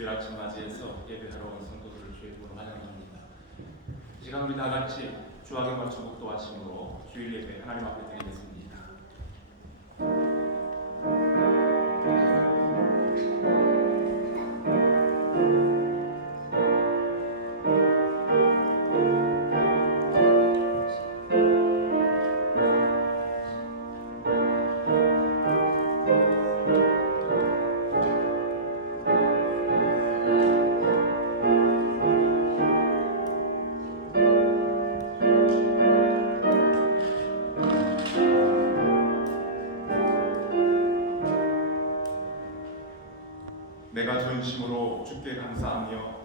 주일 아침 맞이해서 예배하러 온 성도들을 주의 이름으로 환영합니다. 이 시간 우리 다 같이 주하게 맞춰 묵도하심으로 주일 예배 하나님 앞에 드리겠습니다. 내가 전심으로 주께 감사하며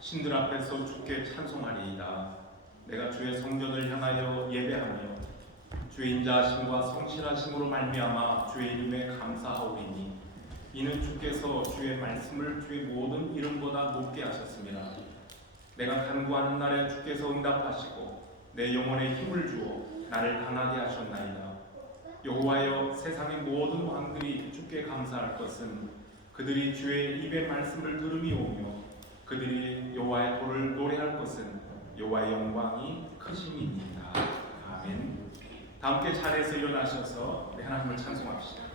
신들 앞에서 주께 찬송하리이다. 내가 주의 성전을 향하여 예배하며 주의 인자하심과 성실하심으로 말미암아 주의 이름에 감사하오리니 이는 주께서 주의 말씀을 주의 모든 이름보다 높게 하셨습니다. 내가 간구하는 날에 주께서 응답하시고 내 영혼에 힘을 주어 나를 강하게 하셨나이다. 여호와여, 세상의 모든 왕들이 주께 감사할 것은 그들이 주의 입의 말씀을 들음이오며 그들이 여호와의 도를 노래할 것은 여호와의 영광이 크심이니이다. 아멘. 다 함께 자리에서 일어나셔서 하나님을 찬송합시다.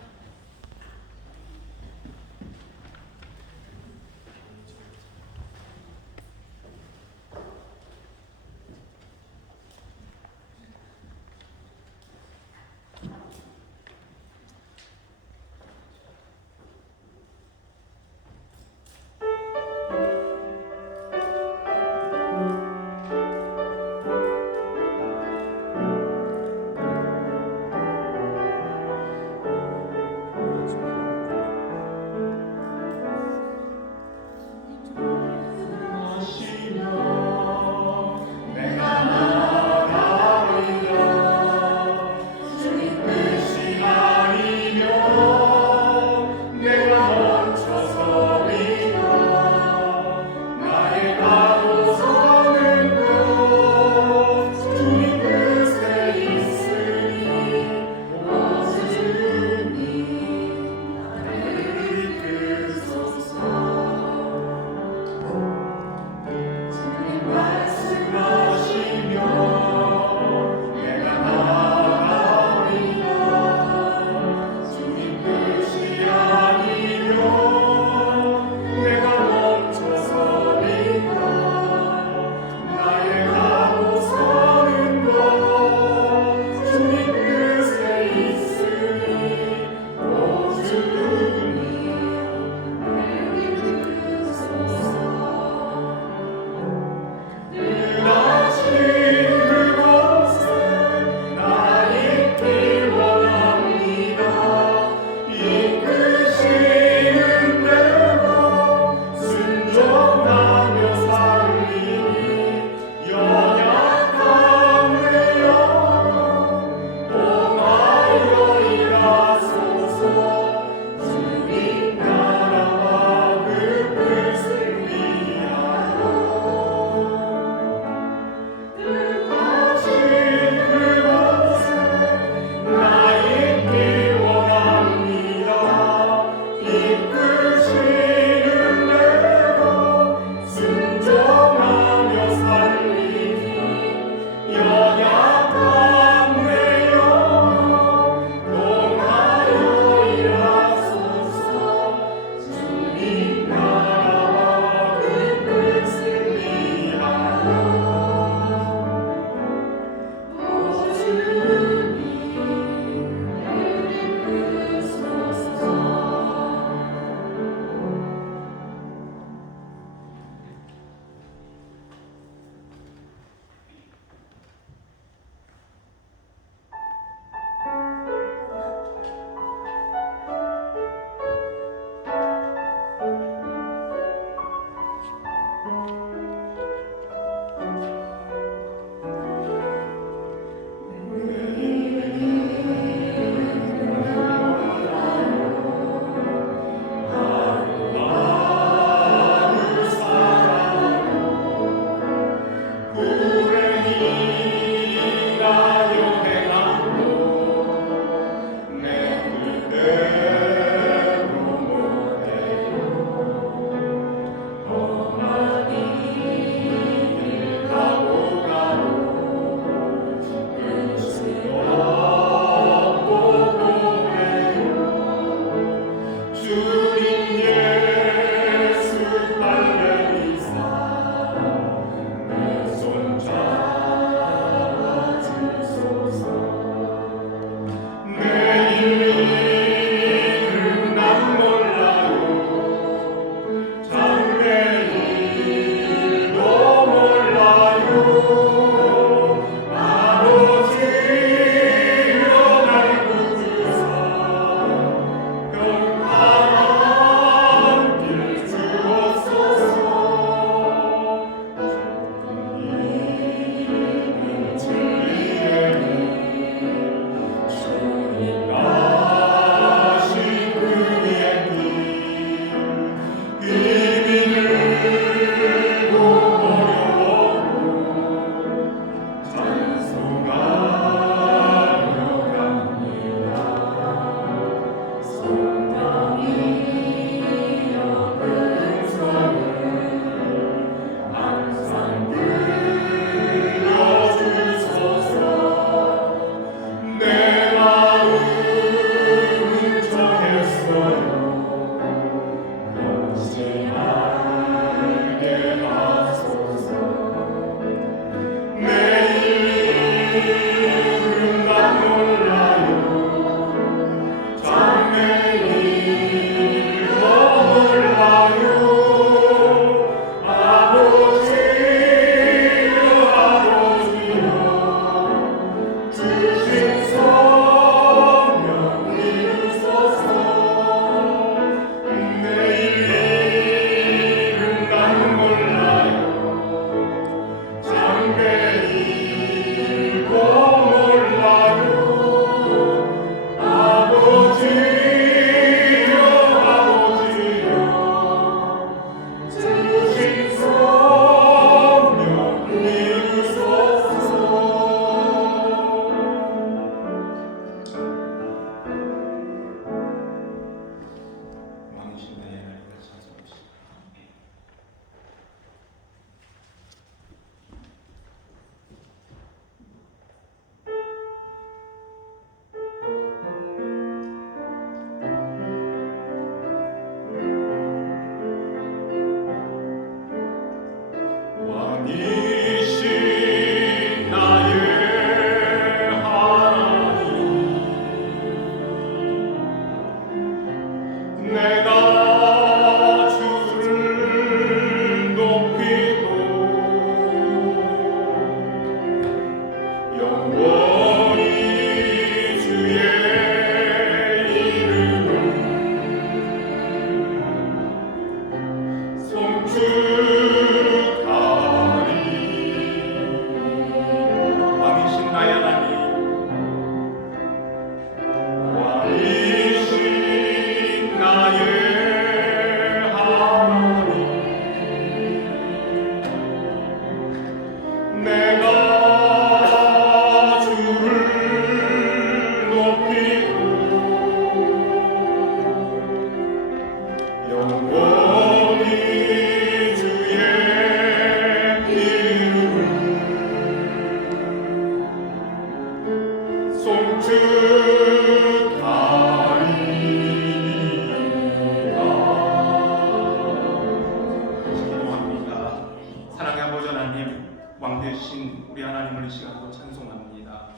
왕 되신 우리 하나님을 이 시간도 찬송합니다.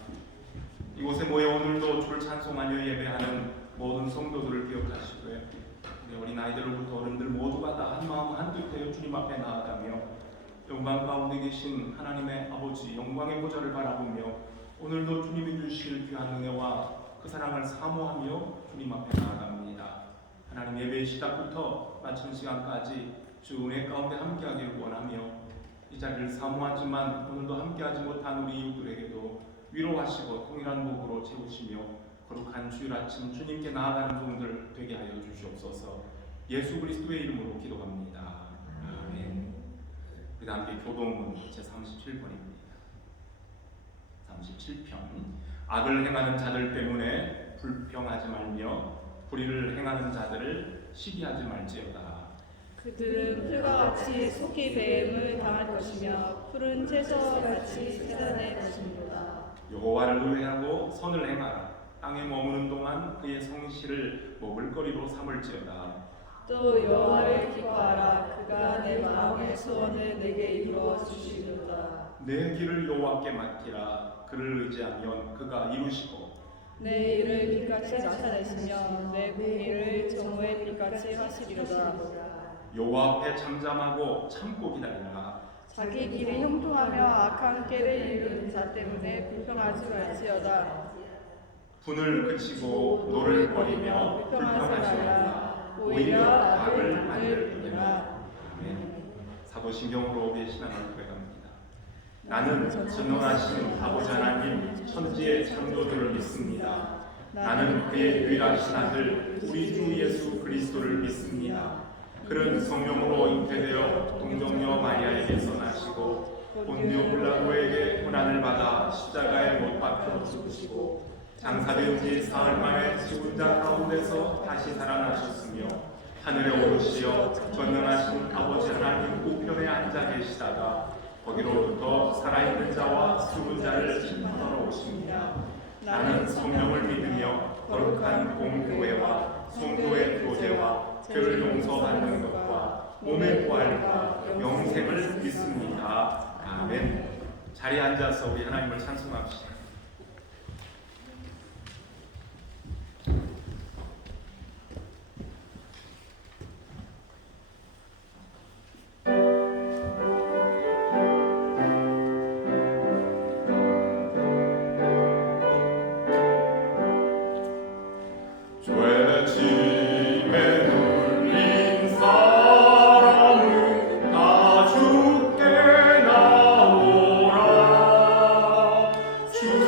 이곳에 모여 오늘도 주를 찬송하며 예배하는 모든 성도들을 기억하시고요. 우리 어린아이들로부터 어른들 모두가 다 한마음 한뜻 되어 주님 앞에 나아가며 영광 가운데 계신 하나님의 아버지 영광의 보좌를 바라보며 오늘도 주님이 주실 귀한 은혜와 그 사랑을 사모하며 주님 앞에 나아갑니다. 하나님 예배의 시작부터 마치는 시간까지 주 은혜 가운데 함께하기를 원하며 이 자리를 사모하지만 오늘도 함께하지 못한 우리 이웃들에게도 위로하시고 통일한 목으로 채우시며 거룩한 주일 아침 주님께 나아가는 종들 되게 하여 주시옵소서. 예수 그리스도의 이름으로 기도합니다. 아멘. 우리 다 함께 교동문 제37번입니다. 37편. 악을 행하는 자들 때문에 불평하지 말며 불의를 행하는 자들을 시기하지 말지어다. 그들은 풀과 같이 속히 배임을 당할 것이며 푸른 채소와 같이 쇠잔할 것입니다. 여호와를 의뢰하고 선을 행하라. 땅에 머무는 동안 그의 성실을 먹을거리로 삼을지어다. 또 여호와를 기뻐하라. 그가 내 마음의 소원을 내게 이루어 주시리로다. 내 길을 여호와께 맡기라. 그를 의지하면 그가 이루시고 내 일을 빛같이 나타내시며 내 공의를 정오의 빛같이 하시리로다. 여호와 앞에 잠잠하고 참고 기다리라. 자기 길이 형통하며 악한 꾀를 이루는 자 때문에 불평하지 말지어다. 분을 그치고 노를 버리며 불평하지 말라. 오히려 악을 만들 뿐이라. 아멘. 사도신경으로 우리의 신앙을 고백합니다. 나는 전능하신 아버지 하나님 천지의 창조주를 믿습니다. 나는 그의 유일하신 아들 우리 주 예수 그리스도를 믿습니다. 그는 성령으로 잉태되어 동정녀 마리아에게서 나시고 본디오 빌라도에게 고난을 받아 십자가에 못 박혀 죽으시고 장사된 지 사흘 만에 죽은 자 가운데서 다시 살아나셨으며 하늘에 오르시어 전능하신 아버지 하나님 우편에 앉아 계시다가 거기로부터 살아있는 자와 죽은 자를 심판하러 오십니다. 나는 성령을 믿으며 거룩한 공교회와 성도의 교제와 죄를 용서받는 것과 몸의 부활과 영생을 믿습니다. 아멘. 자리에 앉아서 우리 하나님을 찬송합시다. 주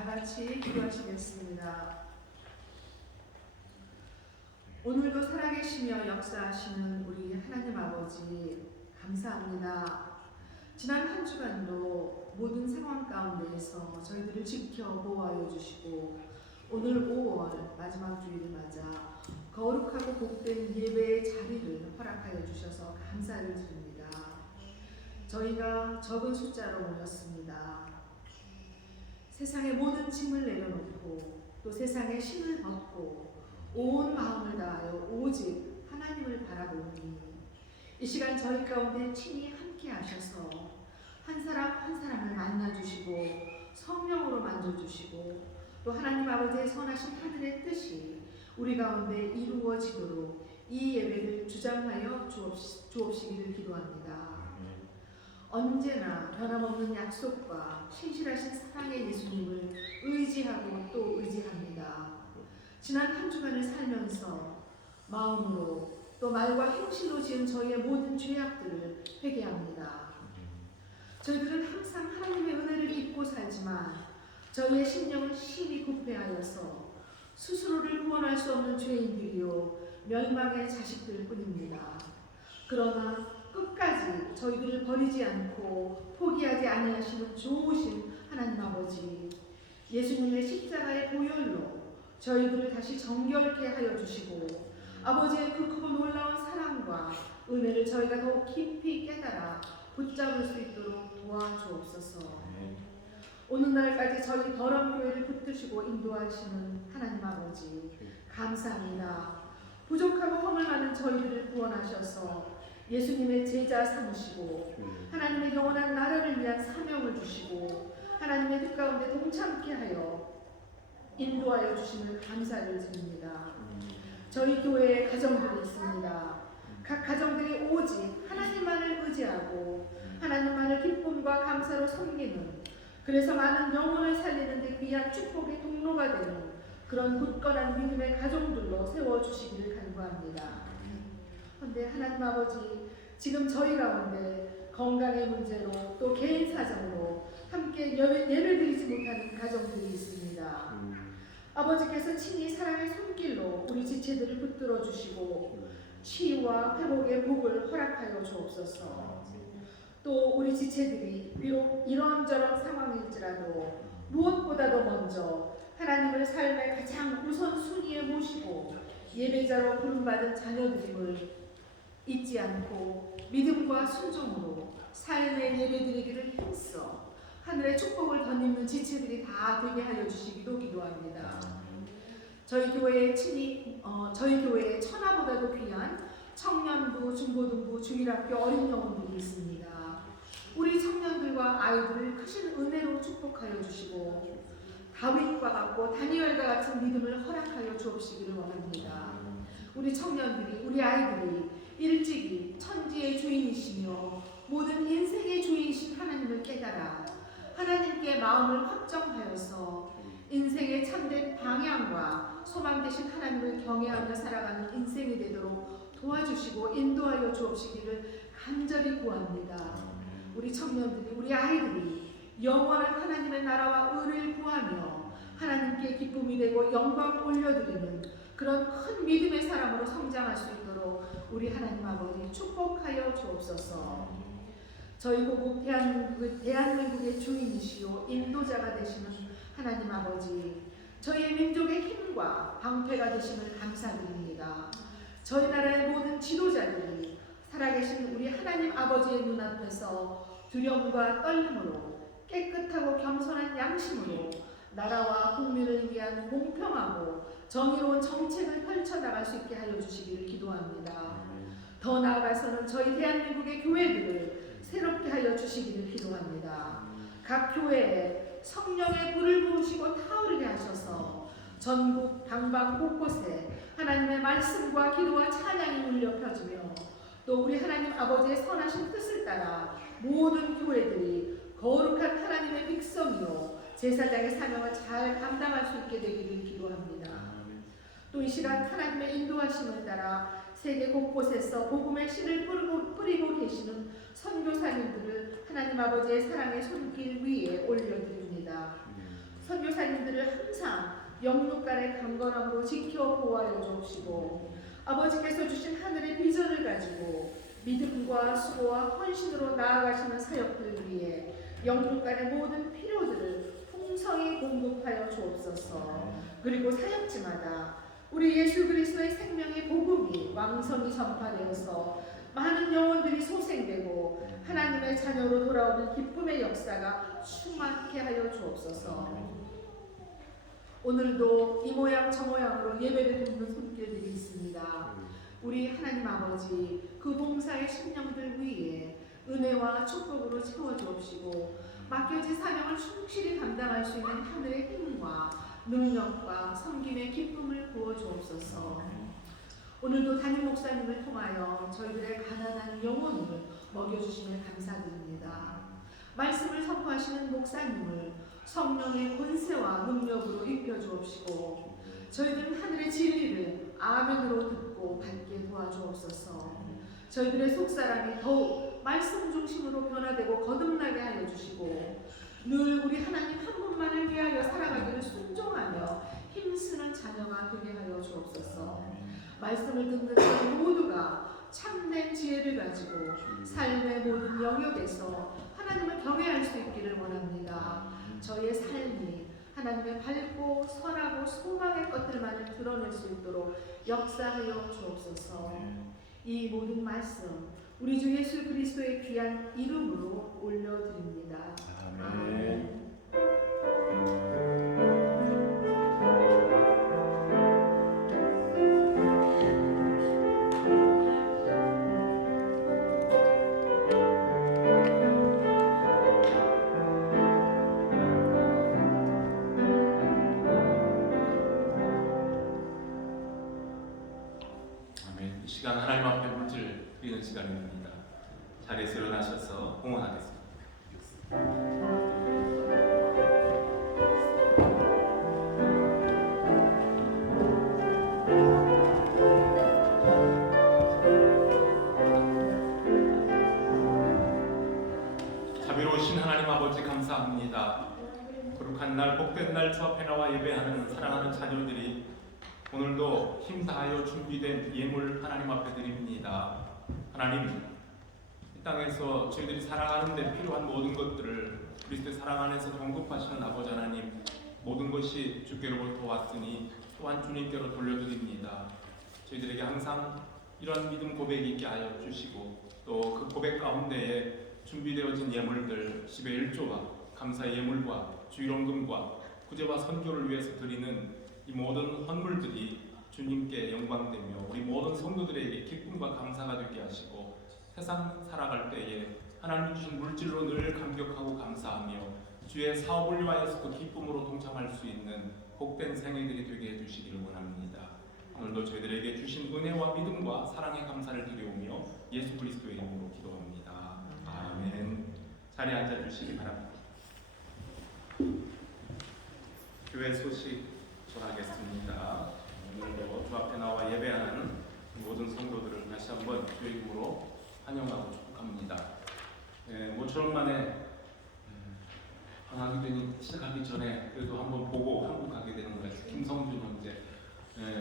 다 같이 기도하시겠습니다. 오늘도 살아계시며 역사하시는 우리 하나님 아버지 감사합니다. 지난 한 주간도 모든 상황 가운데에서 저희들을 지켜 보호하여 주시고 오늘 5월 마지막 주일을 맞아 거룩하고 복된 예배의 자리를 허락하여 주셔서 감사를 드립니다. 저희가 적은 숫자로 모였습니다. 세상의 모든 짐을 내려놓고 또 세상의 신을 벗고 온 마음을 다하여 오직 하나님을 바라보니 이 시간 저희 가운데 친히 함께 하셔서 한 사람 한 사람을 만나주시고 성령으로 만져주시고 또 하나님 아버지의 선하신 하늘의 뜻이 우리 가운데 이루어지도록 이 예배를 주장하여 주옵시기를 기도합니다. 언제나 변함없는 약속과 신실하신 사랑의 예수님을 의지하고 또 의지합니다. 지난 한 주간을 살면서 마음으로 또 말과 행실로 지은 저희의 모든 죄악들을 회개합니다. 저희들은 항상 하나님의 은혜를 입고 살지만 저희의 심령은 심히 부패하여서 스스로를 구원할 수 없는 죄인들이요 멸망의 자식들 뿐입니다. 그러나 끝까지 저희들을 버리지 않고 포기하지 아니하시는 좋으신 하나님 아버지, 예수님의 십자가의 보혈로 저희들을 다시 정결케 하여 주시고 아버지의 그 크고 놀라운 사랑과 은혜를 저희가 더욱 깊이 깨달아 붙잡을 수 있도록 도와주옵소서. 오늘날까지 저희 더러운 교회를 붙드시고 인도하시는 하나님 아버지 감사합니다. 부족하고 허물 많은 저희들을 구원하셔서 예수님의 제자 삼으시고 하나님의 영원한 나라를 위한 사명을 주시고 하나님의 뜻 가운데 동참케 하여 인도하여 주심을 감사를 드립니다. 저희 교회에 가정들이 있습니다. 각 가정들이 오직 하나님만을 의지하고 하나님만을 기쁨과 감사로 섬기는, 그래서 많은 영혼을 살리는 데 귀한 축복의 통로가 되는 그런 굳건한 믿음의 가정들로 세워주시기를 간구합니다. 그런데 하나님 아버지, 지금 저희 가운데 건강의 문제로 또 개인 사정으로 함께 예배드리지 못하는 가정들이 있습니다. 아버지께서 친히 사랑의 손길로 우리 지체들을 붙들어 주시고 치유와 회복의 복을 허락하여 주옵소서. 또 우리 지체들이 비록 이런저런 상황일지라도 무엇보다도 먼저 하나님을 삶의 가장 우선순위에 모시고 예배자로 부름받은 자녀들임을 잊지 않고 믿음과 순종으로 삶의 예배드리기를 힘써 하늘의 축복을 덧입는 지체들이 다 되게 하여 주시기도 기도합니다. 저희 교회에 천하보다도 귀한 청년부, 중고등부, 주일학교 어린 영혼들이 있습니다. 우리 청년들과 아이들을 크신 은혜로 축복하여 주시고 다윗과 같고 다니엘과 같은 믿음을 허락하여 주옵시기를 원합니다. 우리 청년들이, 우리 아이들이 일찍이 천지의 주인이시며 모든 인생의 주인이신 하나님을 깨달아 하나님께 마음을 확정하여서 인생의 참된 방향과 소망 되신 하나님을 경외하며 살아가는 인생이 되도록 도와주시고 인도하여 주옵시기를 간절히 구합니다. 우리 청년들이, 우리 아이들이 영원한 하나님의 나라와 의를 구하며 하나님께 기쁨이 되고 영광 올려드리는 그런 큰 믿음의 사람으로 성장할 수 있도록 우리 하나님 아버지 축복하여 주옵소서. 저희 고국 대한민국의 주인이시오 인도자가 되시는 하나님 아버지, 저희의 민족의 힘과 방패가 되심을 감사드립니다. 저희 나라의 모든 지도자들이 살아계신 우리 하나님 아버지의 눈앞에서 두려움과 떨림으로 깨끗하고 겸손한 양심으로 나라와 국민을 위한 공평하고 정의로운 정책을 펼쳐나갈 수 있게 하여 주시기를 기도합니다. 더 나아가서는 저희 대한민국의 교회들을 새롭게 하여 주시기를 기도합니다. 각 교회에 성령의 불을 부으시고 타오르게 하셔서 전국 방방 곳곳에 하나님의 말씀과 기도와 찬양이 울려 펴지며 또 우리 하나님 아버지의 선하신 뜻을 따라 모든 교회들이 거룩한 하나님의 백성이요 제사장의 사명을 잘 감당할 수 있게 되기를 기도합니다. 또 이 시간 하나님의 인도하심을 따라 세계 곳곳에서 복음의 씨를 뿌리고 계시는 선교사님들을 하나님 아버지의 사랑의 손길 위에 올려드립니다. 선교사님 항상 영육간의 강건함으로 지켜 보호하여 주옵시고 아버지께서 주신 하늘의 비전을 가지고 믿음과 수고와 헌신으로 나아가시는 사역들 위해 영육간의 모든 필요들을 풍성히 공급하여 주옵소서. 그리고 사역지마다 우리 예수 그리스도의 생명의 복음이 왕성히 전파되어서 많은 영혼들이 소생되고 하나님의 자녀로 돌아오는 기쁨의 역사가 충만케 하여 주옵소서. 오늘도 이 모양 저 모양으로 예배를 드리는 손길들이 있습니다. 우리 하나님 아버지 그 봉사의 심령들 위에 은혜와 축복으로 채워주옵시고 맡겨진 사명을 충실히 감당할 수 있는 하늘의 힘과 능력과 섬김의 기쁨을 부어주옵소서. 오늘도 담임 목사님을 통하여 저희들의 가난한 영혼을 먹여주심을 감사드립니다. 말씀을 선포하시는 목사님을 성령의 권세와 능력으로 입혀주옵시고 저희들은 하늘의 진리를 아멘으로 듣고 받게 도와주옵소서. 저희들의 속사람이 더욱 말씀 중심으로 변화되고 거듭나게 하여 주시고 늘 우리 하나님 한 분만을 위하여 살아가기를 순종하며 힘쓰는 자녀가 되게 하여 주옵소서. 말씀을 듣는 저희 모두가 참된 지혜를 가지고 삶의 모든 영역에서 하나님을 경외할 수 있기를 원합니다. 저희의 삶이 하나님의 밝고 선하고 소망의 것들만을 드러낼 수 있도록 역사하여 주옵소서. 이 모든 말씀 우리 주 예수 그리스도의 귀한 이름으로 올려드립니다. 아멘. 이 시간 하나님 앞에 물질 드리는 시간입니다. 자리에서 일어나셔서 공헌하겠습니다. 자비로우신 하나님 아버지 감사합니다. 거룩한 날 복된 날 주 앞에 나와 예배하는 사랑하는 자녀들이 오늘도 힘다하여 준비된 예물 하나님 앞에 드립니다. 하나님, 이 땅에서 저희들이 살아가는 데 필요한 모든 것들을 그리스도의 사랑 안에서 공급하시는 아버지 하나님, 모든 것이 주께로부터 왔으니 또한 주님께로 돌려드립니다. 저희들에게 항상 이런 믿음 고백이 있게 하여 주시고 또 그 고백 가운데에 준비되어진 예물들 10의 1조와 감사의 예물과 주일원금과 구제와 선교를 위해서 드리는 이 모든 헌물들이 주님께 영광되며 우리 모든 성도들에게 기쁨과 감사가 되게 하시고 세상 살아갈 때에 하나님 주신 물질로 늘 감격하고 감사하며 주의 사업을 위하여서도 기쁨으로 동참할 수 있는 복된 생애들이 되게 해주시기를 원합니다. 오늘도 저희들에게 주신 은혜와 믿음과 사랑의 감사를 드리오며 예수 그리스도의 이름으로 기도합니다. 아멘. 자리에 앉아주시기 바랍니다. 교회 소식 전하겠습니다. 오늘도 주 앞에 나와 예배하는 모든 성도들을 다시 한번 주의 이름으로 환영하고 축복합니다. 모처럼 만에 방학이 시작하기 전에 그래도 한번 보고 한국 가게 되는 것 같아요. 김성준 형제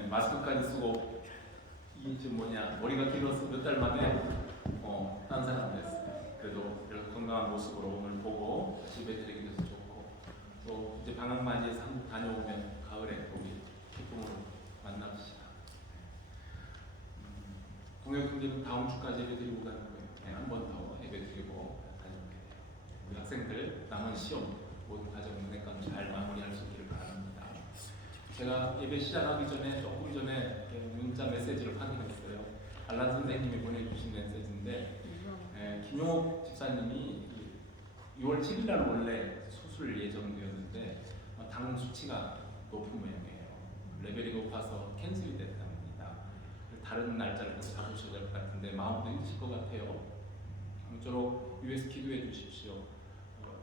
마스크까지 쓰고 이게 머리가 길어서 몇 달 만에 딴 사람 됐어요. 그래도 이렇게 건강한 모습으로 오늘 보고 다시 뵙게 돼서 좋고 또 이제 방학 맞이해서 한국 다녀오면 가을에 우리 기쁨으로 만납시다. 동역분들은 다음 주까지 예배드리고 가는 거예요. 한 번 더 예배드리고 다녀오게 돼요. 우리 학생들 남은 시험 모든 과정 은혜감 잘 마무리할 수 있기를 바랍니다. 제가 예배 시작하기 전에 조금 전에 문자 메시지를 확인했어요. 알란 선생님이 보내주신 메시지인데 김용옥 집사님이 6월 7일 날 원래 수술 예정되었는데 당 수치가 높은 모양이에요. 레벨이 높아서 캔슬이 됐답니다. 다른 날짜를 잡으셔야 될 것 같은데 마음도 힘드실 것 같아요. 아무쪼록 US 기도해 주십시오.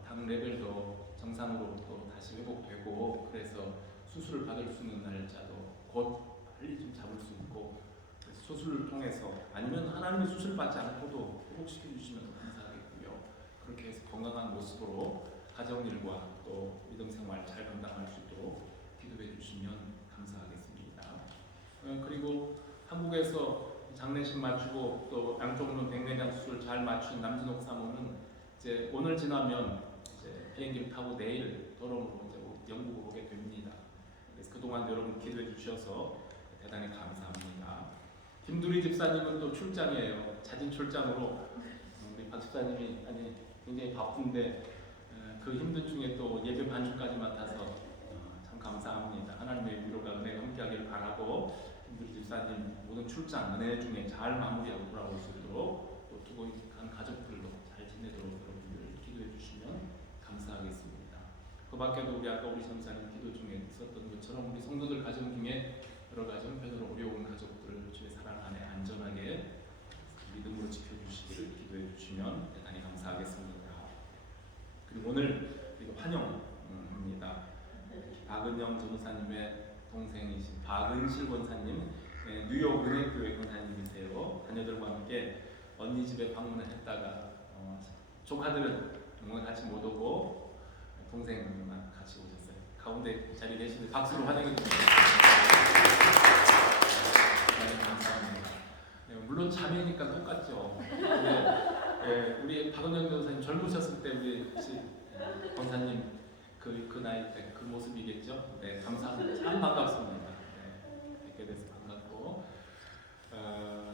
당 레벨도 정상으로 또 다시 회복되고 그래서 수술을 받을 수 있는 날짜도 곧 빨리 좀 잡을 수 있고 수술을 통해서 아니면 하나님의 수술 받지 않고도 회복시켜 주시면 감사하겠고요. 그렇게 해서 건강한 모습으로 가정일과 또 믿음 생활 잘 감당할 수 있도록 100년씩 맞추고 또 양쪽 눈 백내장 수술 잘 맞춘 남진옥 사모는 이제 오늘 지나면 이제 비행기를 타고 내일 도롱으로 이제 영국으로 오게 됩니다. 그래서 그동안 여러분 기도해 주셔서 대단히 감사합니다. 김두리 집사님은 또 출장이에요. 자진 출장으로 우리 박 집사님이 굉장히 바쁜데 그 힘든 중에 또 예배 반주까지 맡아서 참 감사합니다. 하나님의 위로가 은혜가 함께하길 바라고 김두리 집사님 모든 출장 은혜 중에 잘 마무리하고 돌아올 수 있도록 또 두고 간 가족들도 잘 지내도록 여러분들 기도해 주시면 감사하겠습니다. 그 밖에도 우리 아까 우리 전사님 기도 중에 있었던 것처럼 우리 성도들 가정 중에 여러 가지 형편으로 어려운 가족들을 주의 사랑 안에 안전하게 믿음으로 지켜주시기를 기도해 주시면 대단히 감사하겠습니다. 그리고 오늘 환영합니다. 박은영 전도사님의 동생이신 박은실 권사님, 뉴욕 은혜교회 권사님이세요. 자녀들과 함께 언니 집에 방문을 했다가 조카들은 오늘 같이 못 오고 동생만 같이 오셨어요. 가운데 자리에 계시는데 박수로 환영해 주십시오. 네, 감사합니다. 네, 물론 자매니까 똑같죠. 네, 우리 박은영 전도사님 젊으셨을 때 우리 권사님 그 나이 때 그 모습이겠죠. 네, 감사합니다. 참 반갑습니다. 네, 뵙게 돼서 반갑고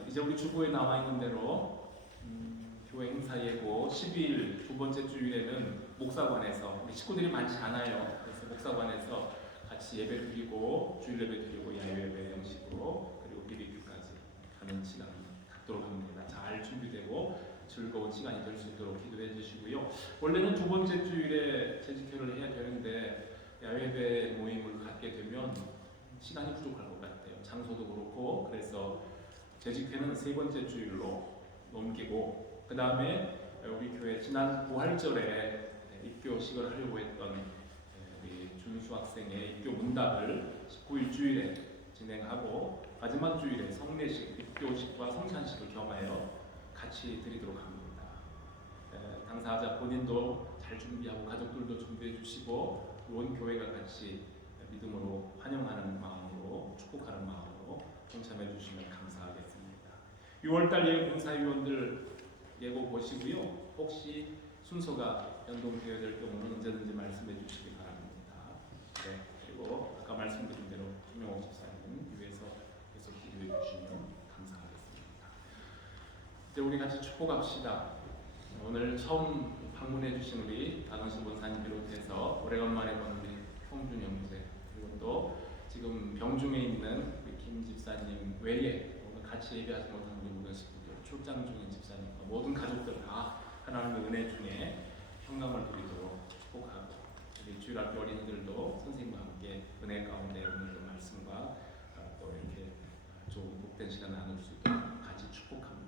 이제 우리 주보에 나와 있는 대로 교회 행사 예고 12일 두 번째 주일에는 목사관에서 우리 식구들이 많지 않아요. 그래서 목사관에서 같이 예배 드리고 주일 예배 드리고 야외 예배 형식으로 그리고 BBQ까지 가는 시간 갖도록 합니다. 잘 준비되고 즐거운 시간이 될 수 있도록 기도해 주시고요. 원래는 두 번째 주일에 재직회를 해야 되는데 야외배 모임을 갖게 되면 시간이 부족할 것 같아요. 장소도 그렇고 그래서 재직회는 세 번째 주일로 넘기고 그 다음에 우리 교회 지난 부활절에 입교식을 하려고 했던 우리 준수 학생의 입교 문답을 19일 주일에 진행하고 마지막 주일에 성례식, 입교식과 성찬식을 겸하여 같이 드리도록 합니다. 당사자 본인도 잘 준비하고 가족들도 준비해 주시고 온 교회가 같이 믿음으로 환영하는 마음으로 축복하는 마음으로 동참해 주시면 감사하겠습니다. 6월달 예고 봉사위원들 예고 보시고요. 혹시 순서가 연동되어야 될 경우는 언제든지 말씀해 주시기 바랍니다. 네, 그리고 아까 말씀드린 대로 김영옥 집사님 위해서 계속 기도해 주시면 감사하겠습니다. 이제 우리 같이 축복합시다. 오늘 처음 방문해 주신 우리 박은실 권사님 비롯해서 오래간만에 본 우리 홍준 형제 그리고 또 지금 병중에 있는 우리 김 집사님 외에 오늘 같이 예배하지 못한 우리 모든 식구들 출장 중인 집사님 모든 가족들 다 하나님의 은혜 중에 평강을 드리도록 축복하고 우리 주일학교 어린이들도 선생님과 함께 은혜 가운데 오늘도 말씀과 또 이렇게 좋은 복된 시간 나눌 수 있도록 같이 축복합니다.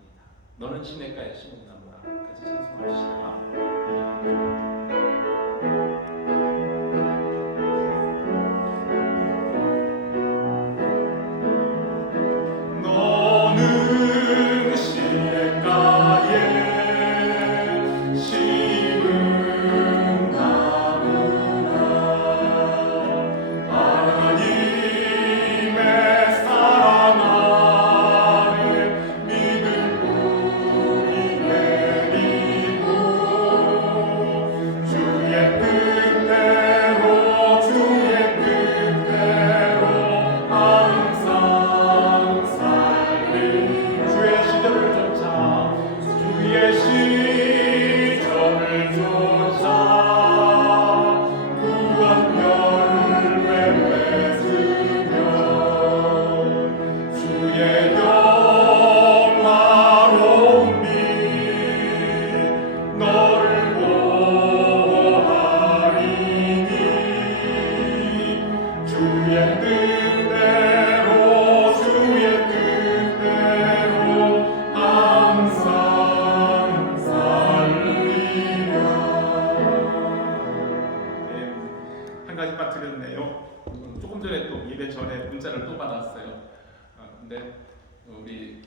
너는 시냇가에 심은 나무라 같이 찬송합시다. 근데 우리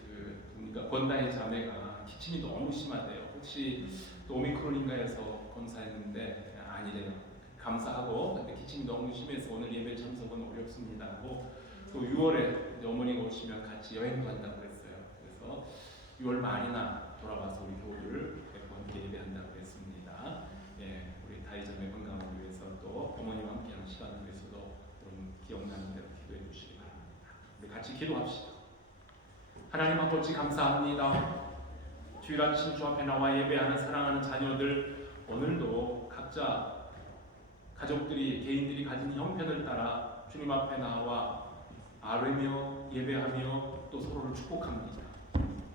권다희 자매가 기침이 너무 심하대요. 혹시 또 오미크론인가 해서 검사했는데 아니래요. 감사하고 근데 기침이 너무 심해서 오늘 예배 참석은 어렵습니다 하고 또 6월에 어머니가 오시면 같이 여행도 한다고 그랬어요. 그래서 교회에서 6월 말이나 돌아와서 우리 교우들 뵙고 함께 예배한다고 했습니다. 예, 우리 다이자매 건강을 위해서 또 어머니와 함께하는 시간을 위해서도 여러분 기억나는 대로 기도해 주시기 바랍니다. 우리 같이 기도합시다. 하나님 아버지 감사합니다. 주일 아침 주 앞에 나와 예배하는 사랑하는 자녀들, 오늘도 각자 가족들이 개인들이 가진 형편을 따라 주님 앞에 나와 아뢰며 예배하며 또 서로를 축복합니다.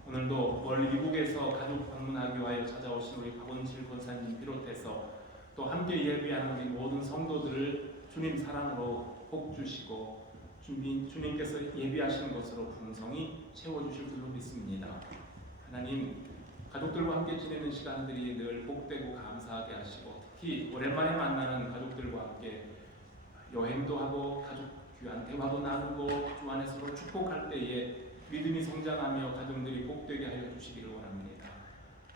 오늘도 멀리 미국에서 가족 방문하기 위하여 찾아오신 우리 박원실 권사님 비롯해서 또 함께 예배하는 우리 모든 성도들을 주님 사랑으로 복 주시고 주님께서 예비하신 것으로 풍성히 채워주실 줄로 믿습니다. 하나님, 가족들과 함께 지내는 시간들이 늘 복되고 감사하게 하시고, 특히 오랜만에 만나는 가족들과 함께 여행도 하고 가족 귀한 대화도 나누고 주 안에 서로 축복할 때에 믿음이 성장하며 가정들이 복되게 하여 주시기를 원합니다.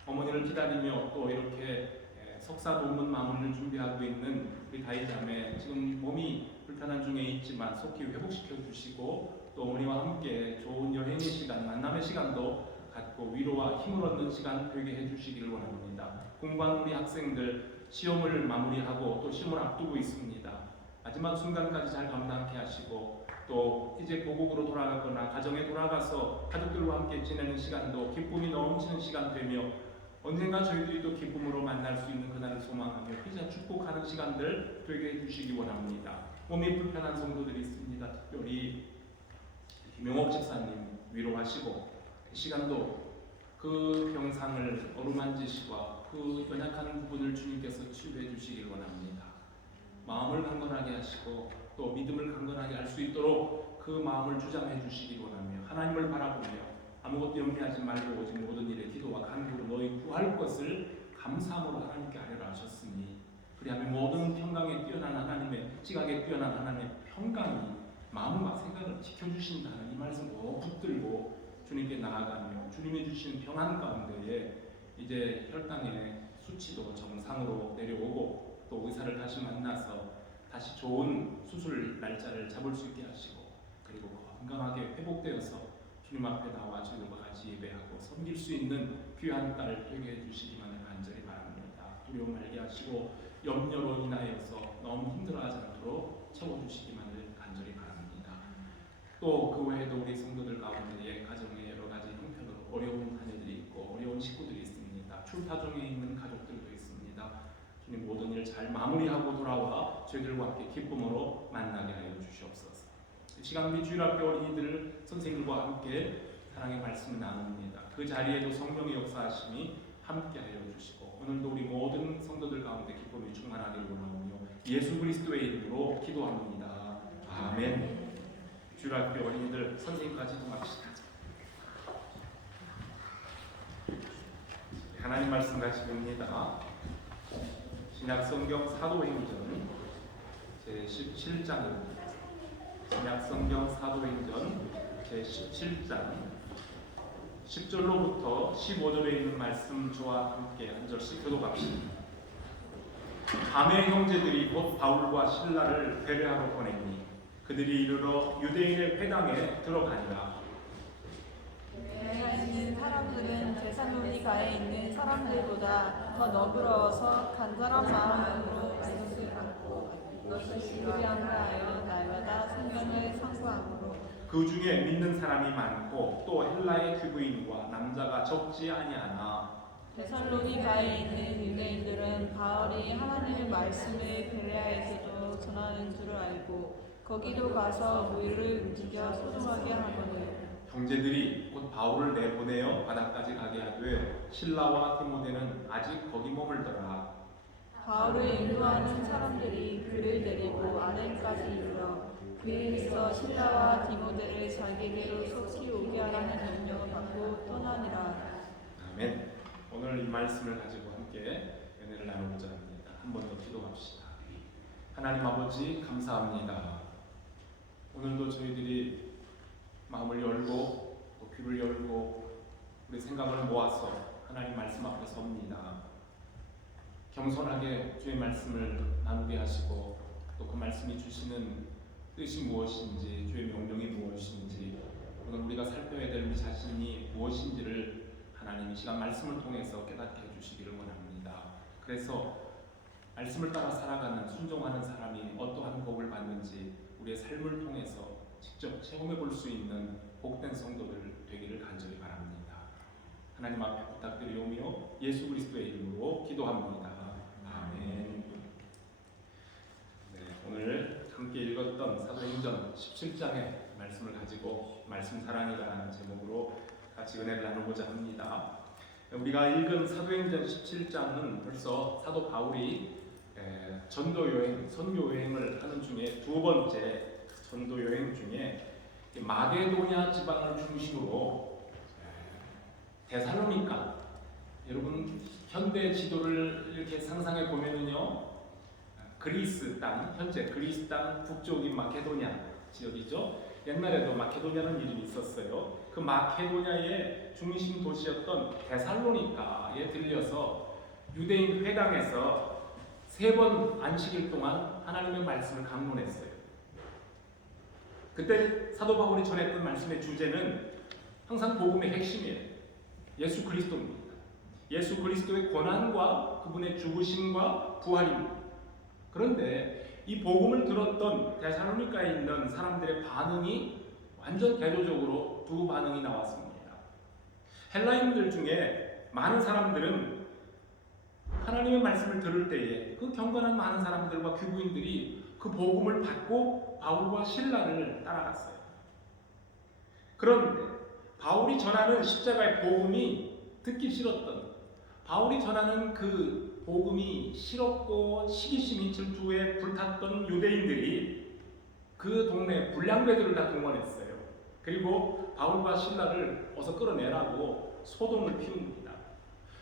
어머니를 기다리며 또 이렇게 석사 논문 마무리를 준비하고 있는 우리 다이자매, 지금 몸이 불편한 중에 있지만 속히 회복시켜 주시고 또 어머니와 함께 좋은 여행의 시간, 만남의 시간도 갖고 위로와 힘을 얻는 시간 되게 해주시기를 원합니다. 공부하는 우리 학생들 시험을 마무리하고 또 시험을 앞두고 있습니다. 마지막 순간까지 잘 감당케 하시고 또 이제 고국으로 돌아가거나 가정에 돌아가서 가족들과 함께 지내는 시간도 기쁨이 넘치는 시간 되며 언젠가 저희들이 또 기쁨으로 만날 수 있는 그날을 소망하며 피자 축복하는 시간들 되게 해주시기 원합니다. 몸이 불편한 성도들이 있습니다. 특별히 김영옥 집사님 위로하시고 시간도 그 병상을 어루만지시고 그 연약한 부분을 주님께서 치유해 주시길 원합니다. 마음을 강건하게 하시고 또 믿음을 강건하게 할 수 있도록 그 마음을 주장해 주시길 원하며 하나님을 바라보며 아무것도 염려하지 말고 오직 모든 일에 기도와 간구로 너희 구할 것을 감사함으로 하나님께 하려라 하셨으니, 그리하면 모든 평강에 뛰어난 하나님의 지각에 뛰어난 하나님의 평강이 마음과 생각을 지켜주신다는 이 말씀 꼭 붙들고 주님께 나아가며 주님이 주신 평안 가운데에 이제 혈당의 수치도 정상으로 내려오고 또 의사를 다시 만나서 다시 좋은 수술 날짜를 잡을 수 있게 하시고 그리고 건강하게 회복되어서 주님 앞에 나와 주님과 같이 예배하고 섬길 수 있는 귀한 딸 되게 해주시기만을 간절히 바랍니다. 두려움 말게 하시고 염려로 인하여서 너무 힘들어하지 않도록 채워주시기만을 간절히 바랍니다. 또 그 외에도 우리 성도들 가운데 가정에 여러 가지 형편으로 어려운 자녀들이 있고 어려운 식구들이 있습니다. 출타종에 있는 가족들도 있습니다. 주님 모든 일 잘 마무리하고 돌아와 저희들과 함께 기쁨으로 만나게 하여 주시옵소서. 시간 우리 주일학교 어린이들 선생님과 함께 사랑의 말씀을 나눕니다. 그 자리에도 성령의 역사하심이 함께 하여 주시고 오늘도 우리 모든 성도들 가운데 기쁨이 충만하기를 원하오며 예수 그리스도의 이름으로 기도합니다. 아멘. 주일학교 어린이들 선생님까지 동합시다. 하나님 말씀 같이 봅니다. 신약성경 사도행전 제17장입니다. 신약성경 사도행전 제17장 10절로부터 15절에 있는 말씀 저와 함께 한 절씩 교독합시다. 밤에 형제들이 곧 바울과 실라를 배려하러 보내니 그들이 이르러 유대인의 회당에 들어가니라. 베레아에 있는 사람들은 데살로니가에 있는 사람들보다 더 너그러워서 간절한 마음으로 말씀을 받고 이것을 시도하려 하여 날마다 성경을 상고하므로 그 중에 믿는 사람이 많고 또 헬라의 귀부인과 남자가 적지 아니하나 데살로니가에 있는 유대인들은 바울이 하나님의 말씀을 베레아에서도 전하는 줄을 알고 거기도 가서 무리를 움직여 소동하게 하거늘 형제들이 곧 바울을 내보내어 바다까지 가게 하되 실라와 디모데는 아직 거기 머물더라. 바울을 인도하는 사람들이 그를 데리고 아덴까지 이르러 그에 있어 실라와 디모데를 자기에게로 속히 오게 하라는 명령을 받고 떠나니라. 아멘. 오늘 이 말씀을 가지고 함께 은혜를 나누고자 합니다. 한 번 더 기도합시다. 하나님 아버지 감사합니다. 오늘도 저희들이 마음을 열고 또 귀를 열고 우리 생각을 모아서 하나님 말씀 앞에 섭니다. 겸손하게 주의 말씀을 나누게 하시고 또 그 말씀이 주시는 뜻이 무엇인지 주의 명령이 무엇인지 오늘 우리가 살펴야 될 우리 자신이 무엇인지를 하나님이 시간 말씀을 통해서 깨닫게 해주시기를 원합니다. 그래서 말씀을 따라 살아가는 순종하는 사람이 어떠한 복을 받는지 우리의 삶을 통해서 직접 체험해 볼 수 있는 복된 성도들 되기를 간절히 바랍니다. 하나님 앞에 부탁드리오며 예수 그리스도의 이름으로 기도합니다. 아멘. 네, 오늘 함께 읽었던 사도행전 17장의 말씀을 가지고 말씀 사랑이라는 제목으로 같이 은혜를 나누고자 합니다. 우리가 읽은 사도행전 17장은 벌써 사도 바울이 전도 여행, 선교 여행을 하는 중에 두 번째 전도 여행 중에 마게도냐 지방을 중심으로 데살로니가, 여러분 현대 지도를 이렇게 상상해 보면은요, 그리스 땅, 현재 그리스 땅 북쪽인 마케도냐 지역이죠. 옛날에도 마케도냐는 이름이 있었어요. 그 마케도냐의 중심 도시였던 데살로니가에 들려서 유대인 회당에서 3번 안식일 동안 하나님의 말씀을 강론했어요. 그때 사도 바울이 전했던 말씀의 주제는 항상 복음의 핵심이에요. 예수 그리스도입니다. 예수 그리스도의 고난과 그분의 죽으심과 부활입니다. 그런데 이 복음을 들었던 데살로니가에 있는 사람들의 반응이 완전 대조적으로 두 반응이 나왔습니다. 헬라인들 중에 많은 사람들은 하나님의 말씀을 들을 때에 그 경건한 많은 사람들과 귀부인들이 그 복음을 받고 바울과 실라를 따라갔어요. 그런데 바울이 전하는 십자가의 복음이 듣기 싫었던, 바울이 전하는 그 복음이 싫었고 시기심이 질투에 불탔던 유대인들이 그 동네 불량배들을 다 동원했어요. 그리고 바울과 실라를 어서 끌어내라고 소동을 피웁니다.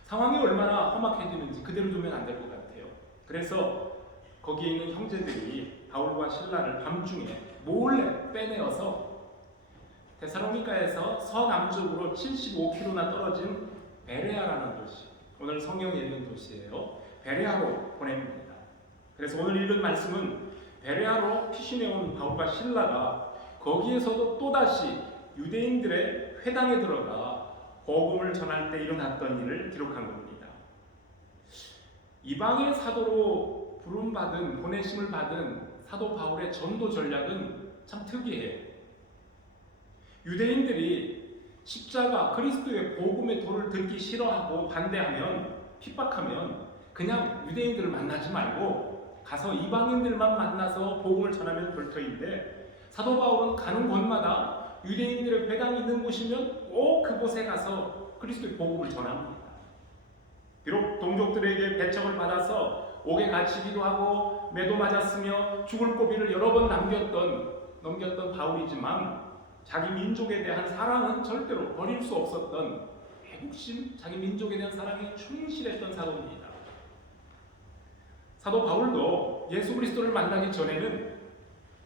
상황이 얼마나 험악해지는지 그대로 두면 안 될 것 같아요. 그래서 거기에 있는 형제들이 바울과 실라를 밤중에 몰래 빼내어서 데살로니가에서 서남쪽으로 75km나 떨어진 베레아라는 도시, 오늘 성경에 있는 도시예요. 베레아로 보냅니다. 그래서 오늘 읽은 말씀은 베레아로 피신해온 바울과 실라가 거기에서도 또다시 유대인들의 회당에 들어가 복음을 전할 때 일어났던 일을 기록한 겁니다. 이방의 사도로 부름받은, 보내심을 받은 사도 바울의 전도 전략은 참 특이해요. 유대인들이 십자가 그리스도의 복음의 도를 듣기 싫어하고 반대하면, 핍박하면 그냥 유대인들을 만나지 말고 가서 이방인들만 만나서 복음을 전하면 될 터인데, 사도 바울은 가는 곳마다 유대인들의 회당이 있는 곳이면 꼭 그곳에 가서 그리스도의 복음을 전합니다. 비록 동족들에게 배척을 받아서 옥에 갇히기도 하고 매도 맞았으며 죽을 고비를 여러 번 넘겼던 바울이지만 자기 민족에 대한 사랑은 절대로 버릴 수 없었던 애국심, 자기 민족에 대한 사랑에 충실했던 사도입니다. 사도 바울도 예수 그리스도를 만나기 전에는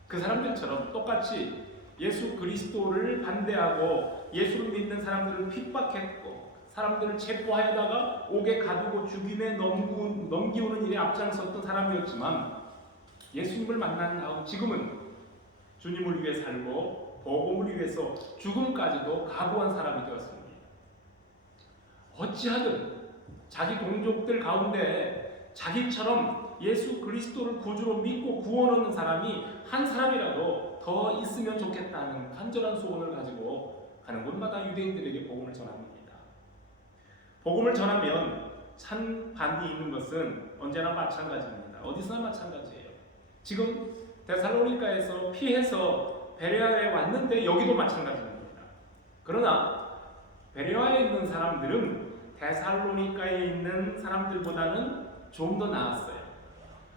그 사람들처럼 똑같이 예수 그리스도를 반대하고 예수를 믿는 사람들을 핍박했고 사람들을 체포하여다가 옥에 가두고 죽임에 넘기우는 일에 앞장섰던 사람이었지만, 예수님을 만난 다음 지금은 주님을 위해 살고 복음을 위해서 죽음까지도 각오한 사람이 되었습니다. 어찌하든 자기 동족들 가운데 자기처럼 예수 그리스도를 구주로 믿고 구원 얻는 사람이 한 사람이라도 더 있으면 좋겠다는 간절한 소원을 가지고 가는 곳마다 유대인들에게 복음을 전합니다. 복음을 전하면 찬반이 있는 것은 언제나 마찬가지입니다. 어디서나 마찬가지예요. 지금 데살로니가에서 피해서 베레아에 왔는데 여기도 마찬가지입니다. 그러나 베레아에 있는 사람들은 데살로니가에 있는 사람들보다는 좀 더 나았어요.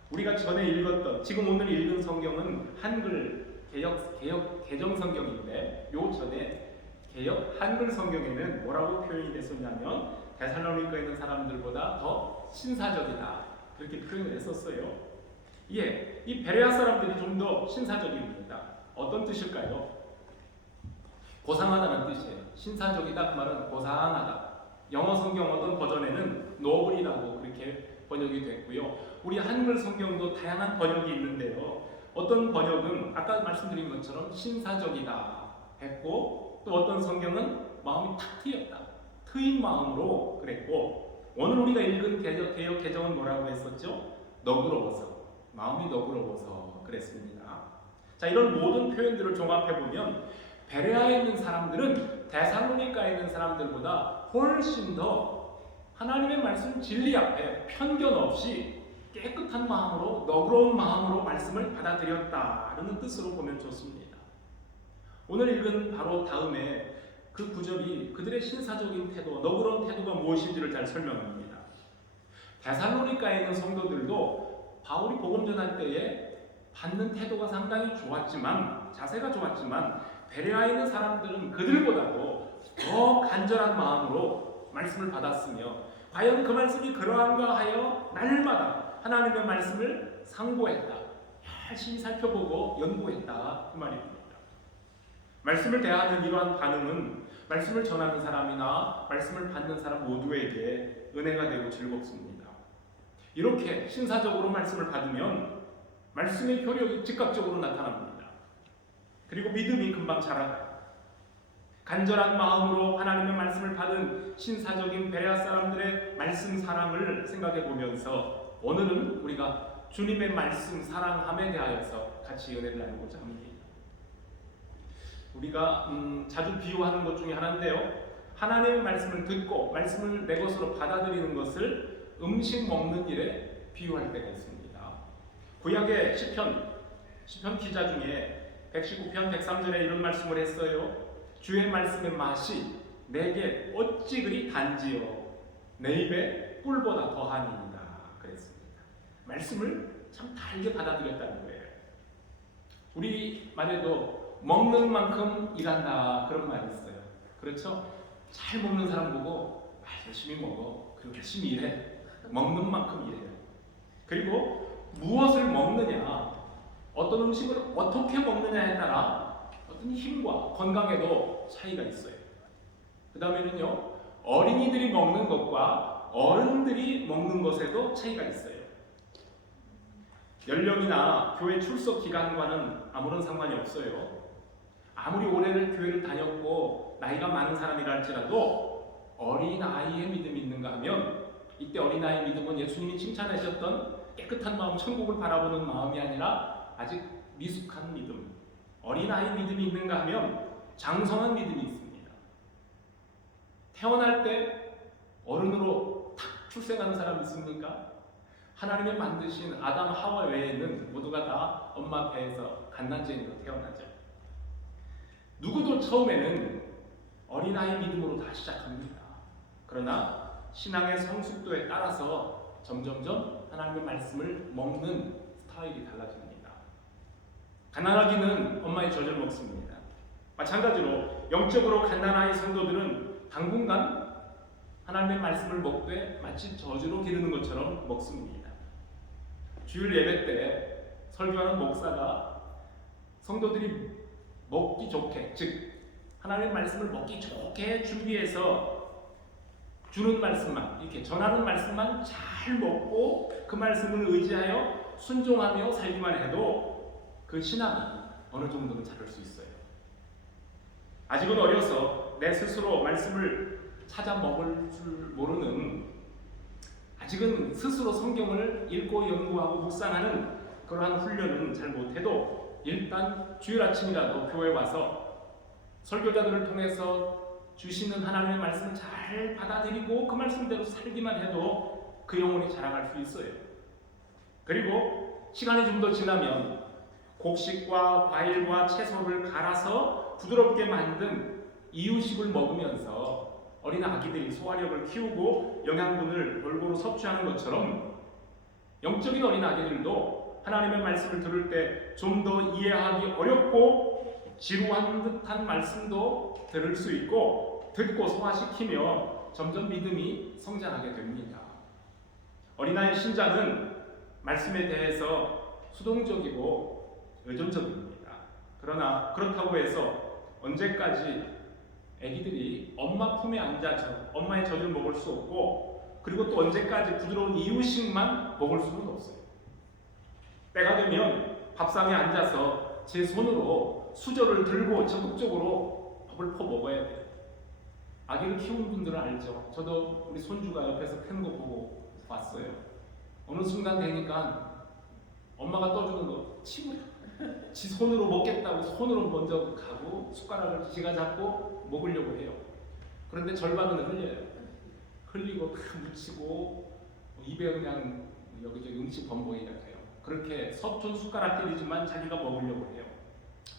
우리가 전에 읽었던, 지금 오늘 읽은 성경은 한글 개정 성경인데, 요 전에 개역 한글 성경에는 뭐라고 표현이 됐었냐면 데살로니가에 있는 사람들보다 더 신사적이다, 그렇게 표현을 했었어요. 예, 이 베레아 사람들이 좀 더 신사적입니다. 어떤 뜻일까요? 고상하다는 뜻이에요. 신사적이다 그 말은 고상하다. 영어 성경 어떤 버전에는 노블이라고 그렇게 번역이 됐고요. 우리 한글 성경도 다양한 번역이 있는데요. 어떤 번역은 아까 말씀드린 것처럼 신사적이다 했고, 또 어떤 성경은 마음이 탁 트였다. 트인 마음으로 그랬고, 오늘 우리가 읽은 개역 개정은 뭐라고 했었죠? 너그러워서, 마음이 너그러워서 그랬습니다. 자, 이런 모든 표현들을 종합해 보면 베레아에 있는 사람들은 데살로니가에 있는 사람들보다 훨씬 더 하나님의 말씀 진리 앞에 편견 없이 깨끗한 마음으로, 너그러운 마음으로 말씀을 받아들였다는 뜻으로 보면 좋습니다. 오늘 읽은 바로 다음에 그 구절이 그들의 신사적인 태도, 너그러운 태도가 무엇인지를 잘 설명합니다. 데살로니가에 있는 성도들도 바울이 복음 전할 때에 받는 태도가 상당히 좋았지만, 자세가 좋았지만, 베레아에 있는 사람들은 그들보다도 더 간절한 마음으로 말씀을 받았으며, 과연 그 말씀이 그러한가 하여 날마다 하나님의 말씀을 상고했다. 열심히 살펴보고 연구했다. 그 말입니다. 말씀을 대하는 이러한 반응은 말씀을 전하는 사람이나 말씀을 받는 사람 모두에게 은혜가 되고 즐겁습니다. 이렇게 신사적으로 말씀을 받으면 말씀의 효력이 즉각적으로 나타납니다. 그리고 믿음이 금방 자라나요. 간절한 마음으로 하나님의 말씀을 받은 신사적인 베레아 사람들의 말씀 사랑을 생각해 보면서 오늘은 우리가 주님의 말씀 사랑함에 대하여서 같이 은혜를 나누고자 합니다. 우리가 자주 비유하는 것 중에 하나인데요, 하나님의 말씀을 듣고 말씀을 내 것으로 받아들이는 것을 음식 먹는 일에 비유할 때가 있습니다. 구약의 시편 기자 중에 119편 103절에 이런 말씀을 했어요. 주의 말씀의 맛이 내게 어찌 그리 단지요, 내 입에 꿀보다 더하니이다 그랬습니다. 말씀을 참 달게 받아들였다는 거예요. 우리만 해도 먹는 만큼 일한다, 그런 말이 있어요. 그렇죠? 잘 먹는 사람 보고 열심히 먹어, 그리고 열심히 일해, 먹는 만큼 일해요. 그리고 무엇을 먹느냐, 어떤 음식을 어떻게 먹느냐에 따라 어떤 힘과 건강에도 차이가 있어요. 그 다음에는요, 어린이들이 먹는 것과 어른들이 먹는 것에도 차이가 있어요. 연령이나 교회 출석 기간과는 아무런 상관이 없어요. 아무리 오래를 교회를 다녔고 나이가 많은 사람이라 할지라도 어린아이의 믿음이 있는가 하면, 이때 어린아이의 믿음은 예수님이 칭찬하셨던 깨끗한 마음, 천국을 바라보는 마음이 아니라 아직 미숙한 믿음, 어린아이 믿음이 있는가 하면 장성한 믿음이 있습니다. 태어날 때 어른으로 탁 출생하는 사람 있습니까? 하나님이 만드신 아담 하와 외에는 모두가 다 엄마 배에서 갓난쟁이로 태어나죠. 누구도 처음에는 어린아이 믿음으로 다 시작합니다. 그러나 신앙의 성숙도에 따라서 점점점 하나님의 말씀을 먹는 스타일이 달라집니다. 가난하기는 엄마의 젖을 먹습니다. 마찬가지로 영적으로 가난한 성도들은 당분간 하나님의 말씀을 먹되 마치 저주로 기르는 것처럼 먹습니다. 주일 예배 때 설교하는 목사가 성도들이 먹기 좋게, 즉 하나님의 말씀을 먹기 좋게 준비해서 주는 말씀만, 이렇게 전하는 말씀만 잘 먹고 그 말씀을 의지하여 순종하며 살기만 해도 그 신앙이 어느 정도는 자랄 수 있어요. 아직은 어려서 내 스스로 말씀을 찾아 먹을 줄 모르는, 아직은 스스로 성경을 읽고 연구하고 묵상하는 그러한 훈련은 잘 못해도 일단 주일 아침이라도 교회에 와서 설교자들을 통해서 주시는 하나님의 말씀을 잘 받아들이고 그 말씀대로 살기만 해도 그 영혼이 자라갈 수 있어요. 그리고 시간이 좀 더 지나면 곡식과 과일과 채소를 갈아서 부드럽게 만든 이유식을 먹으면서 어린 아기들이 소화력을 키우고 영양분을 골고루 섭취하는 것처럼 영적인 어린 아기들도 하나님의 말씀을 들을 때 좀 더 이해하기 어렵고 지루한 듯한 말씀도 들을 수 있고 듣고 소화시키며 점점 믿음이 성장하게 됩니다. 어린아이 신자는 말씀에 대해서 수동적이고 의존적입니다. 그러나 그렇다고 해서 언제까지 아기들이 엄마 품에 앉아서 엄마의 젖을 먹을 수 없고, 그리고 또 언제까지 부드러운 이유식만 먹을 수는 없어요. 때가 되면 밥상에 앉아서 제 손으로 수저를 들고 적극적으로 밥을 퍼 먹어야 돼요. 아기를 키우는 분들은 알죠. 저도 우리 손주가 옆에서 크는 거 보고 봤어요. 어느 순간 되니까 엄마가 떠주는 거 치고 지 손으로 먹겠다고 손으로 먼저 가고 숟가락을 지가 잡고 먹으려고 해요. 그런데 절반은 흘려요. 흘리고 묻히고 입에 그냥 여기저기 음식 범벅이가 돼요. 그렇게 서툰 숟가락들이지만 자기가 먹으려고 해요.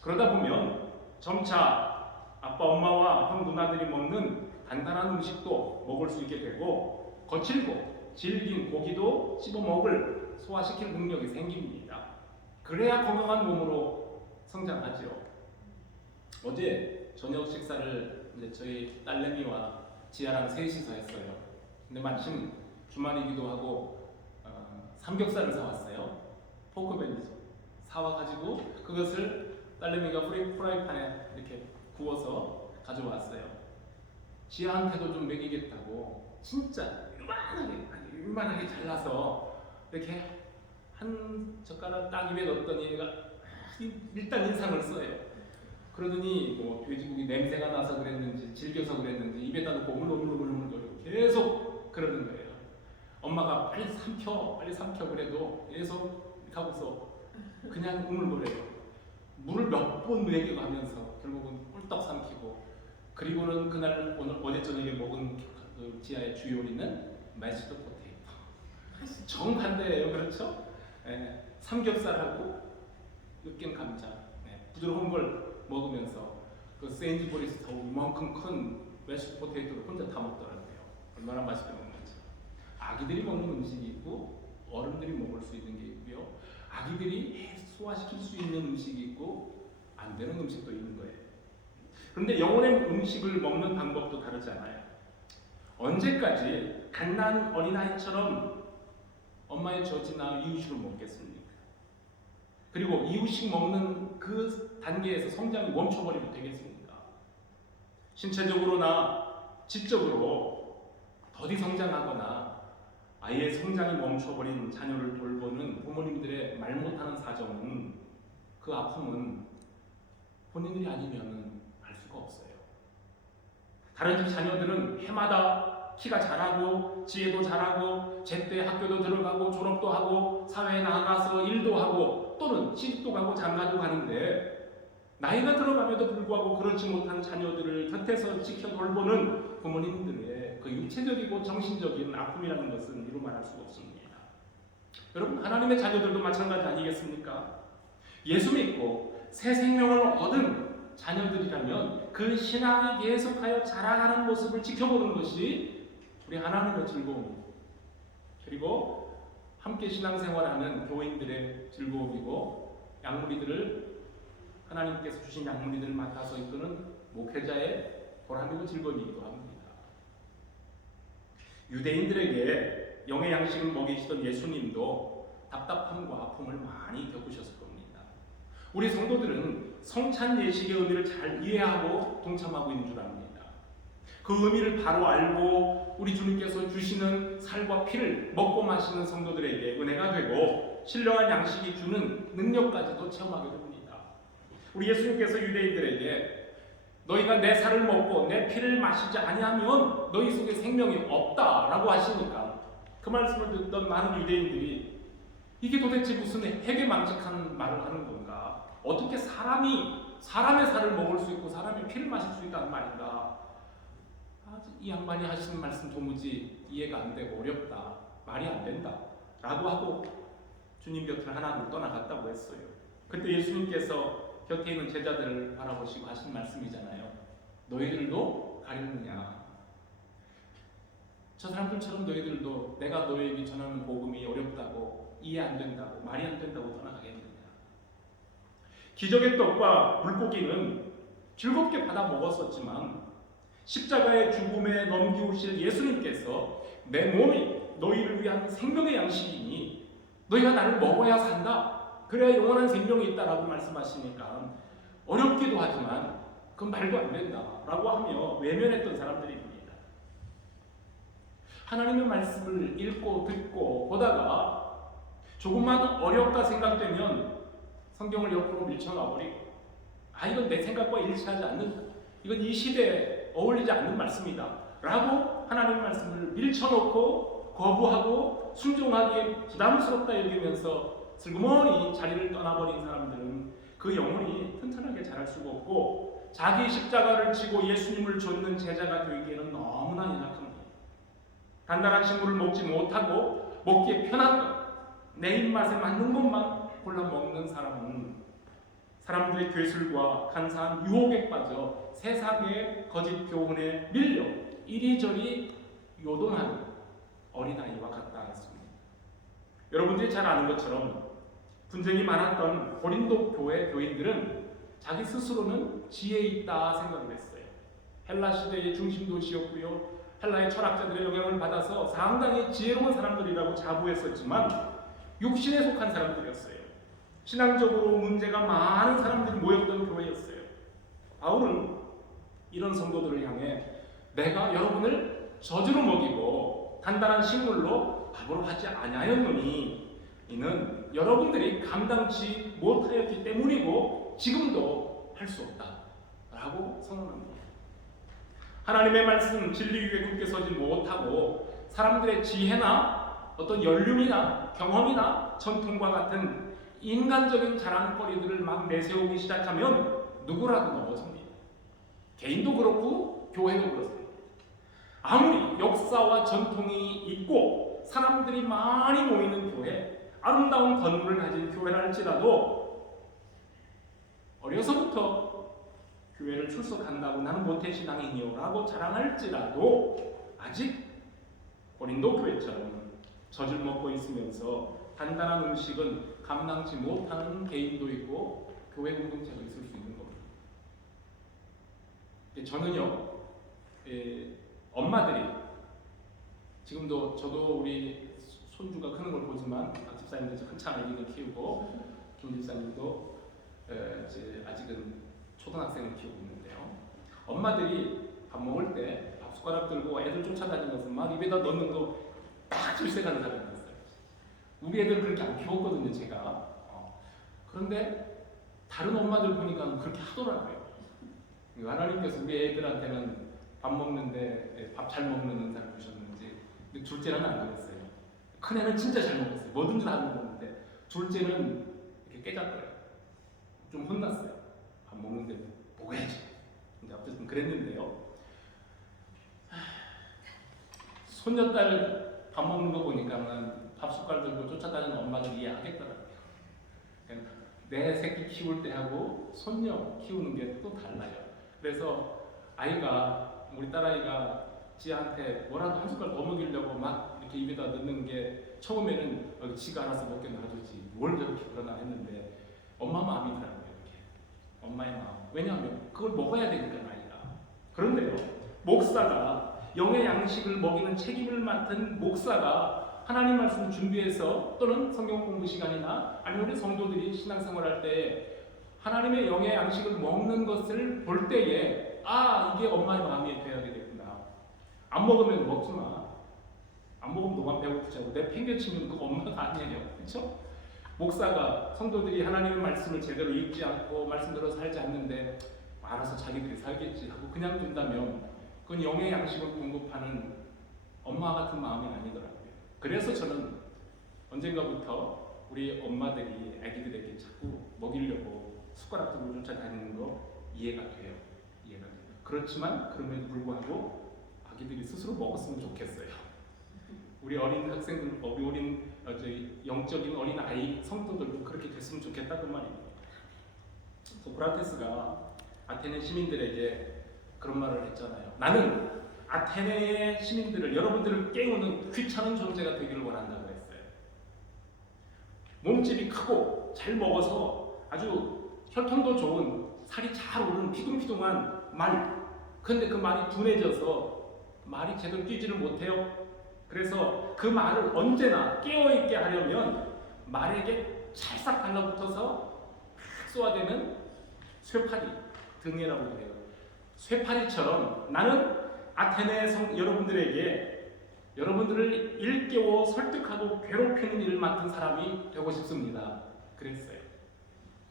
그러다 보면 점차 아빠 엄마와 형 누나들이 먹는 간단한 음식도 먹을 수 있게 되고 거칠고 질긴 고기도 씹어 먹을 소화시킬 능력이 생깁니다. 그래야 건강한 몸으로 성장하죠. 어제 저녁 식사를 이제 저희 딸내미와 지아랑 셋이서 했어요. 근데 마침 주말이기도 하고 삼겹살을 사왔어요. 포크벨리 사와가지고 그것을 딸내미가 프라이팬에 이렇게 구워서 가져왔어요. 지아한테도 좀 먹이겠다고 진짜 요만하게 잘라서 이렇게 한 젓가락 딱 입에 넣었더니 얘가 일단 인상을 써요. 그러더니 뭐 돼지고기 냄새가 나서 그랬는지 질겨서 그랬는지 입에다 놓고 울렁울렁거리고 계속 그러는 거예요. 엄마가 빨리 삼켜 그래도 계속 이렇게 하고서 그냥 우물거려요. 물을 몇 번 먹여가면서 결국은 꿀떡 삼키고 그리고는 그날 어제 저녁에 먹은 그 지아의 주 요리는 메시드 포테이토. 정반대예요, 그렇죠? 네, 삼겹살하고 으깬 감자, 네, 부드러운 걸 먹으면서 그 세인즈버리에서 이만큼 큰 메시드 포테이토를 혼자 다 먹더라고요. 얼마나 맛있게 먹는지. 아기들이 먹는 음식이 있고 어른들이 먹을 수 있는 게 있고요. 아기들이 소화시킬 수 있는 음식이 있고 안 되는 음식도 있는 거예요. 그런데 영혼의 음식을 먹는 방법도 다르잖아요. 언제까지 갓난 어린아이처럼 엄마의 젖이나 이유식을 먹겠습니까? 그리고 이유식 먹는 그 단계에서 성장이 멈춰버리면 되겠습니까? 신체적으로나 지적으로 더디 성장하거나 아이의 성장이 멈춰버린 자녀를 돌보는 부모님들의 말 못하는 사정은 그 아픔은 본인들이 아니면 알 수가 없어요. 다른 집 자녀들은 해마다 키가 자라고 지혜도 자라고 제때 학교도 들어가고 졸업도 하고 사회에 나가서 일도 하고 또는 시집도 가고 장가도 가는데 나이가 들어감에도 불구하고 그렇지 못한 자녀들을 곁에서 지켜 돌보는 부모님들의 그 육체적이고 정신적인 아픔이라는 것은 이루 말할 수가 없습니다. 여러분, 하나님의 자녀들도 마찬가지 아니겠습니까? 예수 믿고 새 생명을 얻은 자녀들이라면 그 신앙이 계속하여 자라가는 모습을 지켜보는 것이 우리 하나님의 즐거움입니다. 그리고 함께 신앙생활하는 교인들의 즐거움이고 약물이들을 하나님께서 주신 약물이들을 맡아서 이끄는 목회자의 보람이고 즐거움이기도 합니다. 유대인들에게 영의 양식을 먹이시던 예수님도 답답함과 아픔을 많이 겪으셨을 겁니다. 우리 성도들은 성찬 예식의 의미를 잘 이해하고 동참하고 있는 줄 압니다. 그 의미를 바로 알고 우리 주님께서 주시는 살과 피를 먹고 마시는 성도들에게 은혜가 되고 신령한 양식이 주는 능력까지도 체험하게 됩니다. 우리 예수님께서 유대인들에게 너희가 내 살을 먹고 내 피를 마시지 아니하면 너희 속에 생명이 없다라고 하시니까 그 말씀을 듣던 많은 유대인들이 이게 도대체 무슨 해괴망측한 말을 하는 건가? 어떻게 사람의 살을 먹을 수 있고 사람의 피를 마실 수 있다는 말인가? 이 양반이 하시는 말씀 도무지 이해가 안 되고 어렵다, 말이 안 된다 라고 하고 주님 곁을 하나둘 떠나갔다고 했어요. 그때 예수님께서 곁에 있는 제자들을 바라보시고 하신 말씀이잖아요. 너희들도 가리느냐? 저 사람들처럼 너희들도 내가 너희에게 전하는 복음이 어렵다고 이해 안 된다고 말이 안 된다고 떠나가겠느냐? 기적의 떡과 물고기는 즐겁게 받아 먹었었지만 십자가의 죽음에 넘기우실 예수님께서 내 몸이 너희를 위한 생명의 양식이니 너희가 나를 먹어야 산다. 그래야 영원한 생명이 있다라고 말씀하시니까 어렵기도 하지만 그건 말도 안 된다라고 하며 외면했던 사람들입니다. 하나님의 말씀을 읽고 듣고 보다가 조금만 어렵다 생각되면 성경을 옆으로 밀쳐놔버리고 이건 내 생각과 일치하지 않는다. 이건 이 시대에 어울리지 않는 말씀이다 라고 하나님의 말씀을 밀쳐놓고 거부하고 순종하기에 부담스럽다 여기면서 슬그머니 자리를 떠나버린 사람들은 그 영혼이 튼튼하게 자랄 수가 없고 자기 십자가를 지고 예수님을 좇는 제자가 되기에는 너무나 연약합니다. 단단한 식물을 먹지 못하고 먹기에 편한 것, 내 입맛에 맞는 것만 골라 먹는 사람은 사람들의 괴술과 간사한 유혹에 빠져 세상의 거짓 교훈에 밀려 이리저리 요동하는 어린아이와 같다 했습니다. 여러분들이 잘 아는 것처럼 분쟁이 많았던 고린도 교회 교인들은 자기 스스로는 지혜 있다 생각을 했어요. 헬라 시대의 중심 도시였고요. 헬라의 철학자들의 영향을 받아서 상당히 지혜로운 사람들이라고 자부했었지만 육신에 속한 사람들이었어요. 신앙적으로 문제가 많은 사람들이 모였던 교회였어요. 바울은 이런 성도들을 향해 내가 여러분을 젖으로 먹이고 단단한 식물로 밥으로 하지 아니하였노니 이는 여러분들이 감당치 못하였기 때문이고 지금도 할 수 없다 라고 선언합니다. 하나님의 말씀 진리 위에 굳게 서지 못하고 사람들의 지혜나 어떤 연륜이나 경험이나 전통과 같은 인간적인 자랑거리들을 막 내세우기 시작하면 누구라도 넘어집니다. 개인도 그렇고 교회도 그렇습니다. 아무리 역사와 전통이 있고 사람들이 많이 모이는 교회, 아름다운 건물을 가진 교회라 할지라도 어려서부터 교회를 출석한다고 나는 모태신앙이니요 라고 자랑할지라도 아직 고린도 교회처럼 젖을 먹고 있으면서 단단한 음식은 감당치 못하는 개인도 있고 교회 공동체도 있을 수 있는 겁니다. 저는요, 엄마들이 지금도 저도 우리 손주가 크는 걸 보지만 박 집사님도 한참 아기를 키우고 김 집사님도 이제 아직은 초등학생을 키우고 있는데요. 엄마들이 밥 먹을 때 밥 숟가락 들고 애들 쫓아다니면서 막 입에다 넣는 거 딱 질색하는 사람이 있어요. 우리 애들 그렇게 안 키웠거든요, 제가. 그런데 다른 엄마들 보니까 그렇게 하더라고요. 하나님께서 우리 애들한테는 밥 먹는데 밥 잘 먹는 은사를 주셨는지, 근데 둘째는 안 그랬어요. 큰 애는 진짜 잘 먹었어요. 뭐든지 다 먹었는데 둘째는 이렇게 깨작거려요. 좀 혼났어요. 밥 먹는데 먹어야지. 근데 어쨌든 그랬는데요. 손녀딸 밥 먹는 거 보니까는 밥 숟갈 들고 쫓아다니는 엄마들 이해하겠더라고요. 그러니까 내 새끼 키울 때하고 손녀 키우는 게 또 달라요. 그래서 아이가, 우리 딸아이가 지한테 뭐라도 한 숟갈 더 먹이려고 막 이렇게 입에다 넣는 게 처음에는 지가 알아서 먹게 놔두지 뭘 저렇게 그러나 했는데 엄마 마음이더라고요. 이렇게 엄마의 마음. 왜냐하면 그걸 먹어야 되니까 아이가. 그런데요, 목사가 영의 양식을 먹이는 책임을 맡은 목사가 하나님 말씀을 준비해서 또는 성경 공부 시간이나 아니면 우리 성도들이 신앙생활할 때 하나님의 영의 양식을 먹는 것을 볼 때에 이게 엄마의 마음이 돼야 되겠구나. 안 먹으면 먹지 마. 안 먹으면 너만 배고프자고 내 팽개치면 그거 엄마가 아니에요. 그렇죠? 목사가 성도들이 하나님의 말씀을 제대로 읽지 않고 말씀대로 살지 않는데 알아서 자기들이 살겠지 하고 그냥 둔다면 그건 영의 양식을 공급하는 엄마 같은 마음이 아니더라고요. 그래서 저는 언젠가부터 우리 엄마들이 아기들에게 자꾸 먹이려고 숟가락 들고 쫓아다니는 거 이해가 돼요. 이해가 돼요. 그렇지만 그럼에도 불구하고 아기들이 스스로 먹었으면 좋겠어요. 우리 어린 학생들, 우리 어린 영적인 어린 아이 성도들도 그렇게 됐으면 좋겠다는 말입니다. 소크라테스가 아테네 시민들에게 그런 말을 했잖아요. 나는 아테네의 시민들을, 여러분들을 깨우는 귀찮은 존재가 되기를 원한다고 했어요. 몸집이 크고 잘 먹어서 아주 혈통도 좋은, 살이 잘 오른 피둥피둥한 말. 근데 그 말이 둔해져서 말이 제대로 뛰지를 못해요. 그래서 그 말을 언제나 깨어있게 하려면 말에게 찰싹 달라붙어서 탁 쏘아대는 쇠파리, 등이라고 해요. 쇠파리처럼 나는 아테네 여러분들에게 여러분들을 일깨워 설득하고 괴롭히는 일을 맡은 사람이 되고 싶습니다. 그랬어요.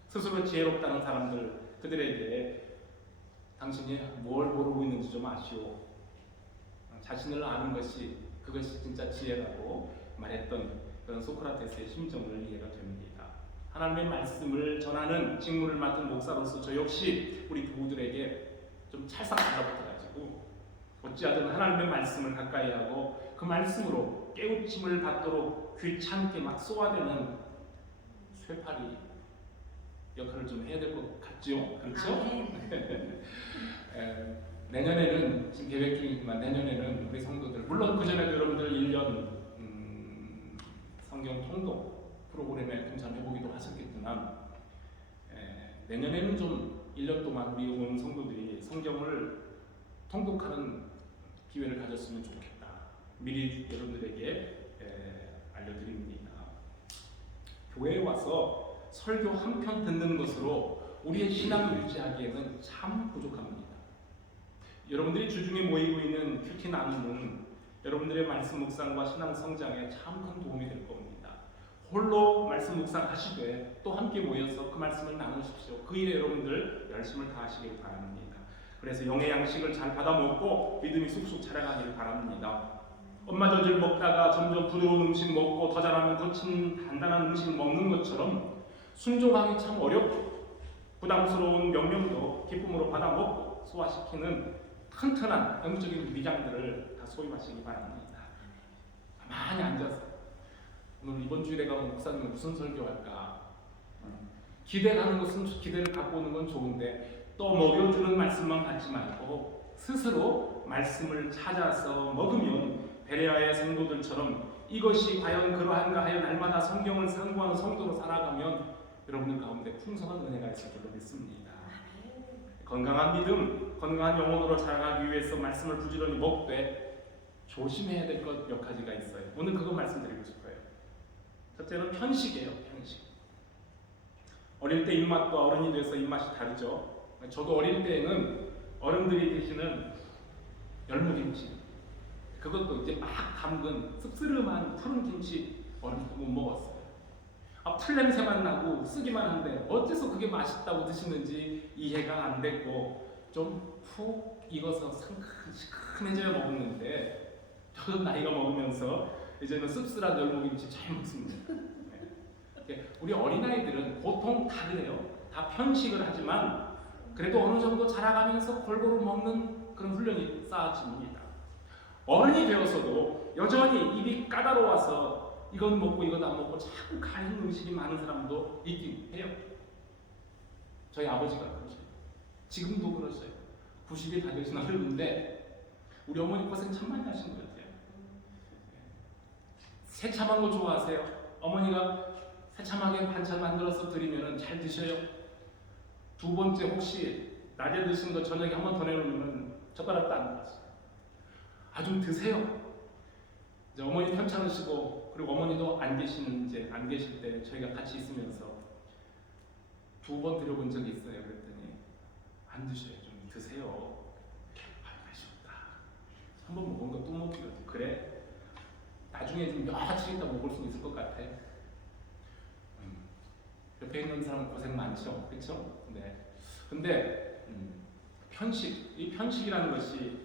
스스로 지혜롭다는 사람들, 그들에게 당신이 뭘 모르고 있는지 좀 아시오. 자신을 아는 것이 그것이 진짜 지혜라고 말했던 그런 소크라테스의 심정을 이해가 됩니다. 하나님의 말씀을 전하는 직무를 맡은 목사로서 저 역시 우리 교우들에게 좀 찰싹 달라붙어가지고 어찌하든 하나님의 말씀을 가까이 하고 그 말씀으로 깨우침을 받도록 귀찮게 막 쏘아대는 쇠파리 역할을 좀 해야 될 것 같죠? 그렇죠? 내년에는 지금 계획 중이지만 내년에는 우리 성도들 물론 그 전에도 여러분들 1년 성경 통독 프로그램에 동참해보기도 하셨겠지만 내년에는 좀 1년 동안 우리 온 성도들이 성경을 통독하는 기회를 가졌으면 좋겠다. 미리 여러분들에게 알려드립니다. 교회에 와서 설교 한 편 듣는 것으로 우리의 신앙을 유지하기에는 참 부족합니다. 여러분들이 주중에 모이고 있는 큐티 나눔은 여러분들의 말씀 묵상과 신앙 성장에 참 큰 도움이 될 겁니다. 홀로 말씀 묵상하시되 또 함께 모여서 그 말씀을 나누십시오. 그 일에 여러분들 열심을 다하시길 바랍니다. 그래서 영의 양식을 잘 받아 먹고 믿음이 쑥쑥 자라가길 바랍니다. 엄마 젖을 먹다가 점점 부드러운 음식 먹고 더 잘하면 거친 단단한 음식 먹는 것처럼 순종하기 참 어렵고 부담스러운 명령도 기쁨으로 받아 먹고 소화시키는 튼튼한 영적인 위장들을 다 소유하시기 바랍니다. 가만히 앉아서 오늘 이번 주일에 가면 목사님은 무슨 설교할까? 기대하는 것은 기대를 갖고 오는 건 좋은데 또 먹여주는 말씀만 받지 말고 스스로 말씀을 찾아서 먹으면 베레아의 성도들처럼 이것이 과연 그러한가 하여 날마다 성경을 상고하는 성도로 살아가면 여러분들 가운데 풍성한 은혜가 있을 줄로 믿습니다. 건강한 믿음, 건강한 영혼으로 자라가기 위해서 말씀을 부지런히 먹되 조심해야 될 것 몇 가지가 있어요. 오늘 그거 말씀드리고 싶어요. 첫째는 편식이에요. 편식. 어릴 때 입맛과 어른이 돼서 입맛이 다르죠. 저도 어릴 때에는 어른들이 드시는 열무김치, 그것도 이제 막 담근 씁쓸한 푸른 김치 어릴 때 못 먹었어요. 풀 냄새만 나고 쓰기만 한데 어째서 그게 맛있다고 드시는지 이해가 안 됐고 좀 푹 익어서 상큼해져야 먹었는데 저도 나이가 먹으면서 이제는 씁쓸한 열무김치 잘 먹습니다. 우리 어린아이들은 보통 다 그래요. 다 편식을 하지만 그래도 어느 정도 자라가면서 골고루 먹는 그런 훈련이 쌓아집니다. 어른이 되어서도 여전히 입이 까다로워서 이건 먹고 이건 안 먹고 자꾸 가리는 음식이 많은 사람도 있긴 해요. 저희 아버지가 그러셔요. 지금도 그러셔요. 90이 다 되신 어른인데 우리 어머니 고생 참 많이 하신 것 같아요. 새참한 거 좋아하세요. 어머니가 새참하게 반찬 만들어서 드리면 잘 드셔요. 두 번째 혹시 낮에 드신 거 저녁에 한 번 더 내놓으면 젓가락도 안 들었어요. 좀 드세요. 이제 어머니 편찮으시고 그리고 어머니도 안 계실 때 저희가 같이 있으면서 2번 드려본 적이 있어요. 그랬더니 안 드셔요. 좀 드세요. 맛이 없다. 한 번 먹은 거 또 먹기로 그래. 나중에 좀 며칠 있다 먹을 수 있을 것 같아. 옆에 있는 사람 고생 많죠, 그렇죠? 네. 근데 이 편식이라는 것이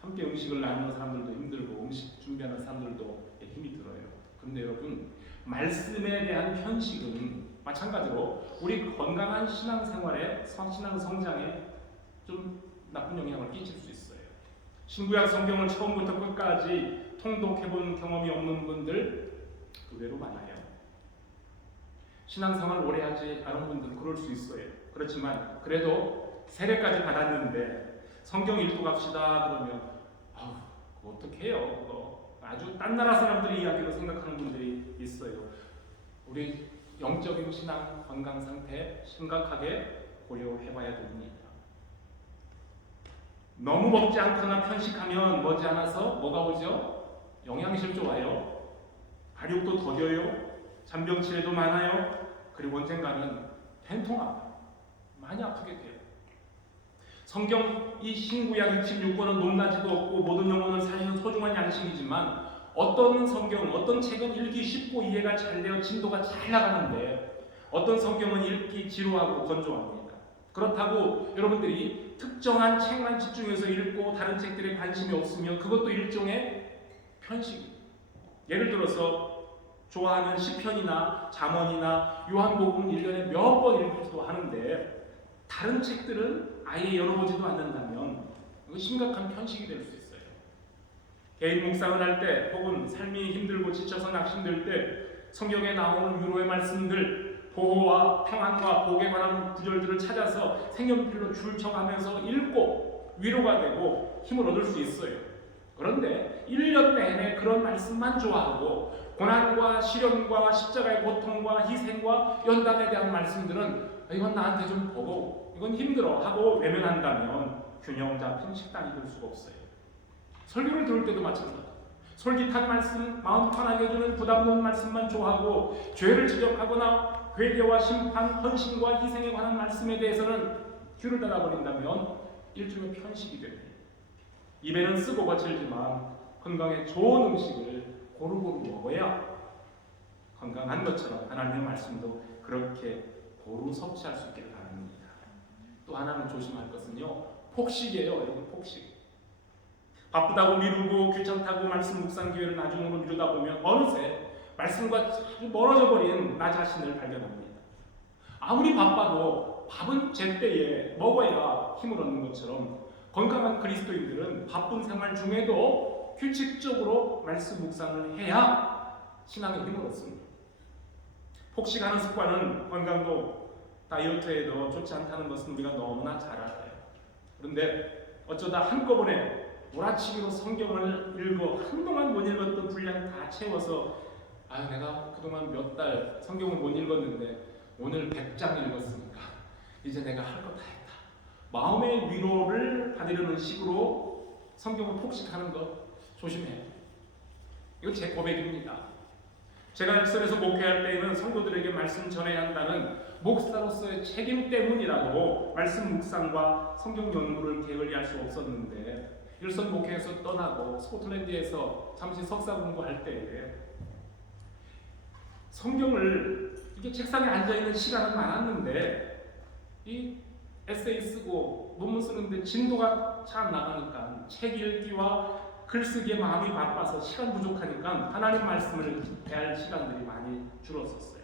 함께 음식을 나누는 사람들도 힘들고 음식 준비하는 사람들도 힘이 들어요. 그런데 여러분, 말씀에 대한 편식은 마찬가지로 우리 건강한 신앙생활에 신앙 성장에 좀 나쁜 영향을 끼칠 수 있어요. 신구약 성경을 처음부터 끝까지 통독해본 경험이 없는 분들 의외로 많아요. 신앙생활 오래 하지 않은 분들은 그럴 수 있어요. 그렇지만 그래도 세례까지 받았는데 성경 읽고 갑시다 그러면 그거 어떻게 해요? 그거 아주 딴 나라 사람들의 이야기로 생각하는 분들이 있어요. 우리 영적인 신앙 건강 상태 심각하게 고려해봐야 됩니다. 너무 먹지 않거나 편식하면 머지않아서 뭐가 오죠? 영양실조 와요. 발육도 더뎌요. 잔병치레도 많아요. 그리고 언젠가는 된통아파 많이 아프게 돼요. 성경 이 신구약 66권은 높낮이도 없고 모든 영혼을 살리는 소중한 양식이지만 어떤 성경, 어떤 책은 읽기 쉽고 이해가 잘 되어 진도가 잘 나가는데 어떤 성경은 읽기 지루하고 건조합니다. 그렇다고 여러분들이 특정한 책만 집중해서 읽고 다른 책들에 관심이 없으면 그것도 일종의 편식. 예를 들어서 좋아하는 시편이나 잠언이나 요한복음 1년에 몇 번 읽기도 하는데 다른 책들은 아예 열어보지도 않는다면 이거 심각한 편식이 될 수 있어요. 개인 묵상을 할 때 혹은 삶이 힘들고 지쳐서 낙심될 때 성경에 나오는 위로의 말씀들, 보호와 평안과 복에 관한 구절들을 찾아서 색연필로 줄쳐가면서 읽고 위로가 되고 힘을 얻을 수 있어요. 그런데 1년 내내 그런 말씀만 좋아하고 고난과 시련과 십자가의 고통과 희생과 연단에 대한 말씀들은 이건 나한테 좀 버거워, 이건 힘들어 하고 외면한다면 균형 잡힌 식단이 될 수가 없어요. 설교를 들을 때도 마찬가지예요. 솔깃한 말씀, 마음 편하게 해주는 부담 없는 말씀만 좋아하고 죄를 지적하거나 회개와 심판, 헌신과 희생에 관한 말씀에 대해서는 귀를 닫아버린다면 일종의 편식이 됩니다. 입에는 쓰고 거칠지만 건강에 좋은 음식을 고루고루 먹어야 건강한 것처럼 하나님의 말씀도 그렇게 고루 섭취할 수 있기를 바랍니다. 또 하나는 조심할 것은요, 폭식이에요. 여러분, 폭식. 바쁘다고 미루고 귀찮다고 말씀 묵상 기회를 나중으로 미루다 보면 어느새 말씀과 아주 멀어져 버린 나 자신을 발견합니다. 아무리 바빠도 밥은 제때에 먹어야 힘을 얻는 것처럼 건강한 그리스도인들은 바쁜 생활 중에도 규칙적으로 말씀 묵상을 해야 신앙의 힘을 얻습니다. 폭식하는 습관은 건강도 다이어트에도 좋지 않다는 것은 우리가 너무나 잘 알아요. 그런데 어쩌다 한꺼번에 몰아치기로 성경을 읽어 한동안 못 읽었던 분량 다 채워서 내가 그동안 몇 달 성경을 못 읽었는데 오늘 100장 읽었으니까 이제 내가 할 거 다 했다. 마음의 위로를 받으려는 식으로 성경을 폭식하는 것 조심해요. 이거 제 고백입니다. 제가 일선에서 목회할 때에는 성도들에게 말씀 전해야 한다는 목사로서의 책임 때문이라도 말씀 묵상과 성경 연구를 게을리할 수 없었는데 일선 목회에서 떠나고 스코틀랜드에서 잠시 석사 공부할 때에 성경을 이게 책상에 앉아있는 시간은 많았는데 이 에세이 쓰고 논문 쓰는데 진도가 잘 안 나가니까 책 읽기와 글쓰기에 마음이 바빠서 시간 부족하니까 하나님 말씀을 대할 시간들이 많이 줄었었어요.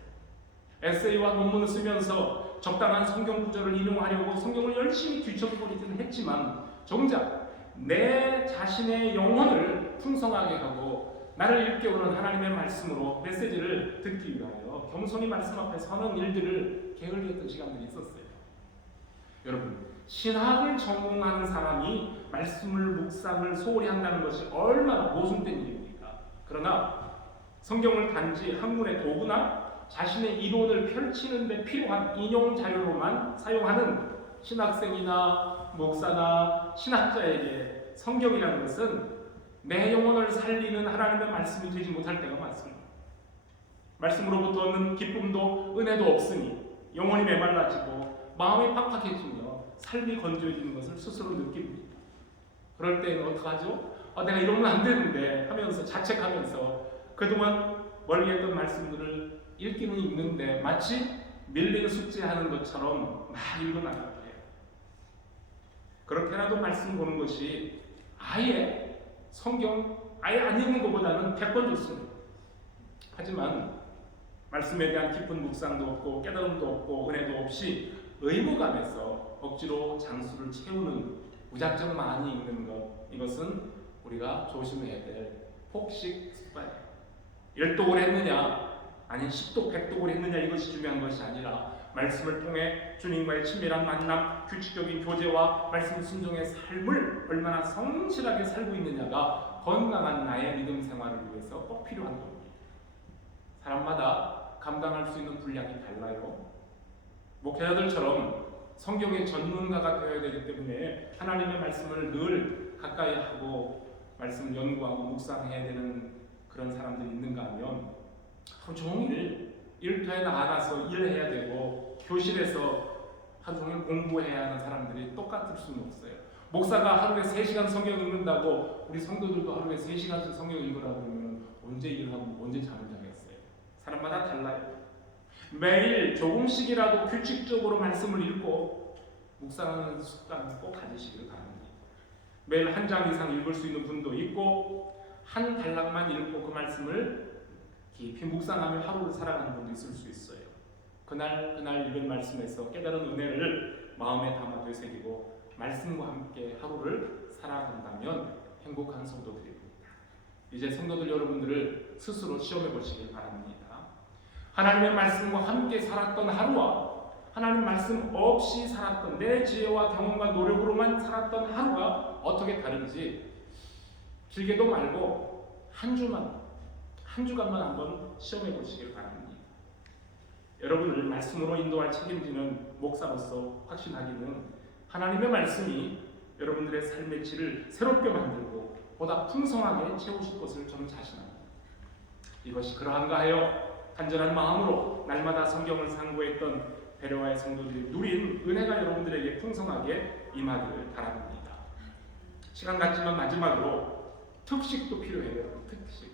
에세이와 논문을 쓰면서 적당한 성경 구절을 인용하려고 성경을 열심히 뒤척거리긴 했지만 정작 내 자신의 영혼을 풍성하게 하고 나를 일깨우는 하나님의 말씀으로 메시지를 듣기 위하여 겸손히 말씀 앞에 서는 일들을 게을리했던 시간들이 있었어요. 여러분, 신학을 전공하는 사람이 말씀을 묵상을 소홀히 한다는 것이 얼마나 모순된 일입니까? 그러나 성경을 단지 학문의 도구나 자신의 이론을 펼치는 데 필요한 인용 자료로만 사용하는 신학생이나 목사나 신학자에게 성경이라는 것은 내 영혼을 살리는 하나님의 말씀이 되지 못할 때가 많습니다. 말씀으로부터 얻는 기쁨도 은혜도 없으니 영혼이 메말라지고 마음이 팍팍해지며 삶이 건조해지는 것을 스스로 느낍니다. 그럴 때는 어떡하죠? 내가 이러면 안 되는데 하면서 자책하면서 그동안 멀리 했던 말씀들을 읽기는 읽는데 마치 밀린 숙제하는 것처럼 막 읽어나가게 해요. 그렇게라도 말씀 보는 것이 아예 성경 아예 안 읽는 것보다는 100번 좋습니다. 하지만 말씀에 대한 깊은 묵상도 없고 깨달음도 없고 은혜도 없이 의무감에서 억지로 장수를 채우는 무작정 많이 읽는 것, 이것은 우리가 조심해야 될 폭식 습관이에요. 1독을 했느냐 아니 10독 100독을 했느냐 이것이 중요한 것이 아니라 말씀을 통해 주님과의 친밀한 만남, 규칙적인 교제와 말씀 순종의 삶을 얼마나 성실하게 살고 있느냐가 건강한 나의 믿음 생활을 위해서 꼭 필요한 겁니다. 사람마다 감당할 수 있는 분량이 달라요. 목회자들처럼 성경의 전문가가 되어야 되기 때문에 하나님의 말씀을 늘 가까이 하고 말씀 연구하고 묵상해야 되는 그런 사람들이 있는가 하면 하루 종일 일터에 나가서 일해야 되고 교실에서 하루 종일 공부해야 하는 사람들이 똑같을 수는 없어요. 목사가 하루에 3시간 성경 읽는다고 우리 성도들도 하루에 3시간씩 성경 읽으라고 그러면 언제 일하고 언제 잠을 자겠어요? 사람마다 달라요. 매일 조금씩이라도 규칙적으로 말씀을 읽고 묵상하는 습관 꼭 가지시길 바랍니다. 매일 한 장 이상 읽을 수 있는 분도 있고 한 단락만 읽고 그 말씀을 깊이 묵상하며 하루를 살아가는 분도 있을 수 있어요. 그날 읽은 말씀에서 깨달은 은혜를 마음에 담아 되새기고 말씀과 함께 하루를 살아간다면 행복한 성도들입니다. 이제 성도들 여러분들을 스스로 시험해 보시길 바랍니다. 하나님의 말씀과 함께 살았던 하루와 하나님 말씀 없이 살았던 내 지혜와 경험과 노력으로만 살았던 하루가 어떻게 다른지 길게도 말고 한 주간만 한번 시험해 보시길 바랍니다. 여러분을 말씀으로 인도할 책임지는 목사로서 확신하기는 하나님의 말씀이 여러분들의 삶의 질을 새롭게 만들고 보다 풍성하게 채우실 것을 저는 자신합니다. 이것이 그러한가 하여 간절한 마음으로 날마다 성경을 상고했던 베레와의 성도들이 누린 은혜가 여러분들에게 풍성하게 임하기를 바랍니다. 시간 같지만 마지막으로 특식도 필요해요. 특식.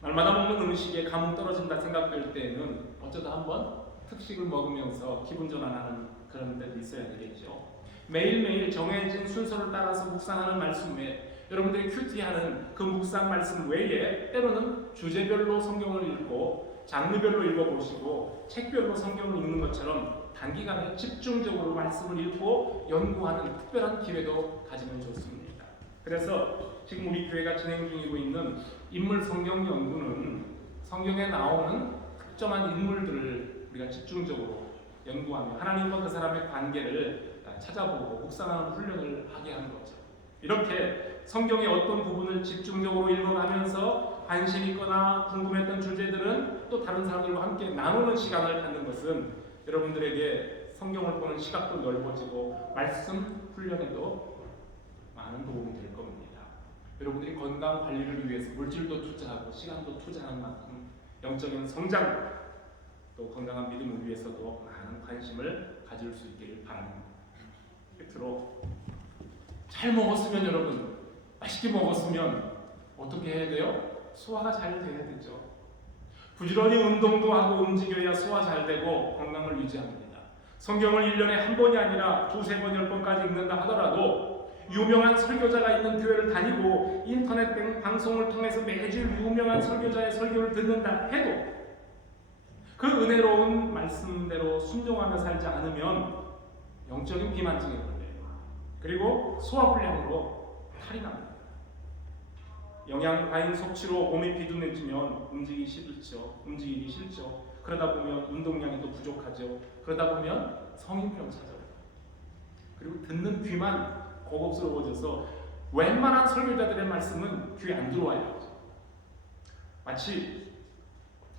날마다 먹는 음식에 감흥 떨어진다 생각될 때에는 어쩌다 한번 특식을 먹으면서 기분 전환하는 그런 때도 있어야 되겠죠. 매일매일 정해진 순서를 따라서 묵상하는 말씀 외에 여러분들이 큐티하는 그 묵상 말씀 외에 때로는 주제별로 성경을 읽고 장르별로 읽어보시고 책별로 성경을 읽는 것처럼 단기간에 집중적으로 말씀을 읽고 연구하는 특별한 기회도 가지면 좋습니다. 그래서 지금 우리 교회가 진행 중이고 있는 인물 성경 연구는 성경에 나오는 특정한 인물들을 우리가 집중적으로 연구하며 하나님과 그 사람의 관계를 찾아보고 묵상하는 훈련을 하게 하는 거죠. 이렇게 성경의 어떤 부분을 집중적으로 읽어가면서 관심 있거나 궁금했던 주제들은 또 다른 사람들과 함께 나누는 시간을 갖는 것은 여러분들에게 성경을 보는 시각도 넓어지고 말씀 훈련에도 많은 도움이 될 겁니다. 여러분들이 건강 관리를 위해서 물질도 투자하고 시간도 투자하는 만큼 영적인 성장 또 건강한 믿음을 위해서도 많은 관심을 가질 수 있기를 바랍니다. 끝으로 잘 먹었으면 여러분 맛있게 먹었으면 어떻게 해야 돼요? 소화가 잘 돼야 되죠. 부지런히 운동도 하고 움직여야 소화 잘 되고 건강을 유지합니다. 성경을 1년에 한 번이 아니라 2, 3번, 10번까지 읽는다 하더라도 유명한 설교자가 있는 교회를 다니고 인터넷 방송을 통해서 매주 유명한 설교자의 설교를 듣는다 해도 그 은혜로운 말씀대로 순종하며 살지 않으면 영적인 비만증에 걸려요. 그리고 소화불량으로 탈이 납니다. 영양 과잉 섭취로 몸이 비둔해지면 움직이기 싫죠. 그러다 보면 운동량이 또 부족하죠. 그러다 보면 성인병 찾아와요. 그리고 듣는 귀만 고급스러워져서 웬만한 설교자들의 말씀은 귀에 안 들어와요. 마치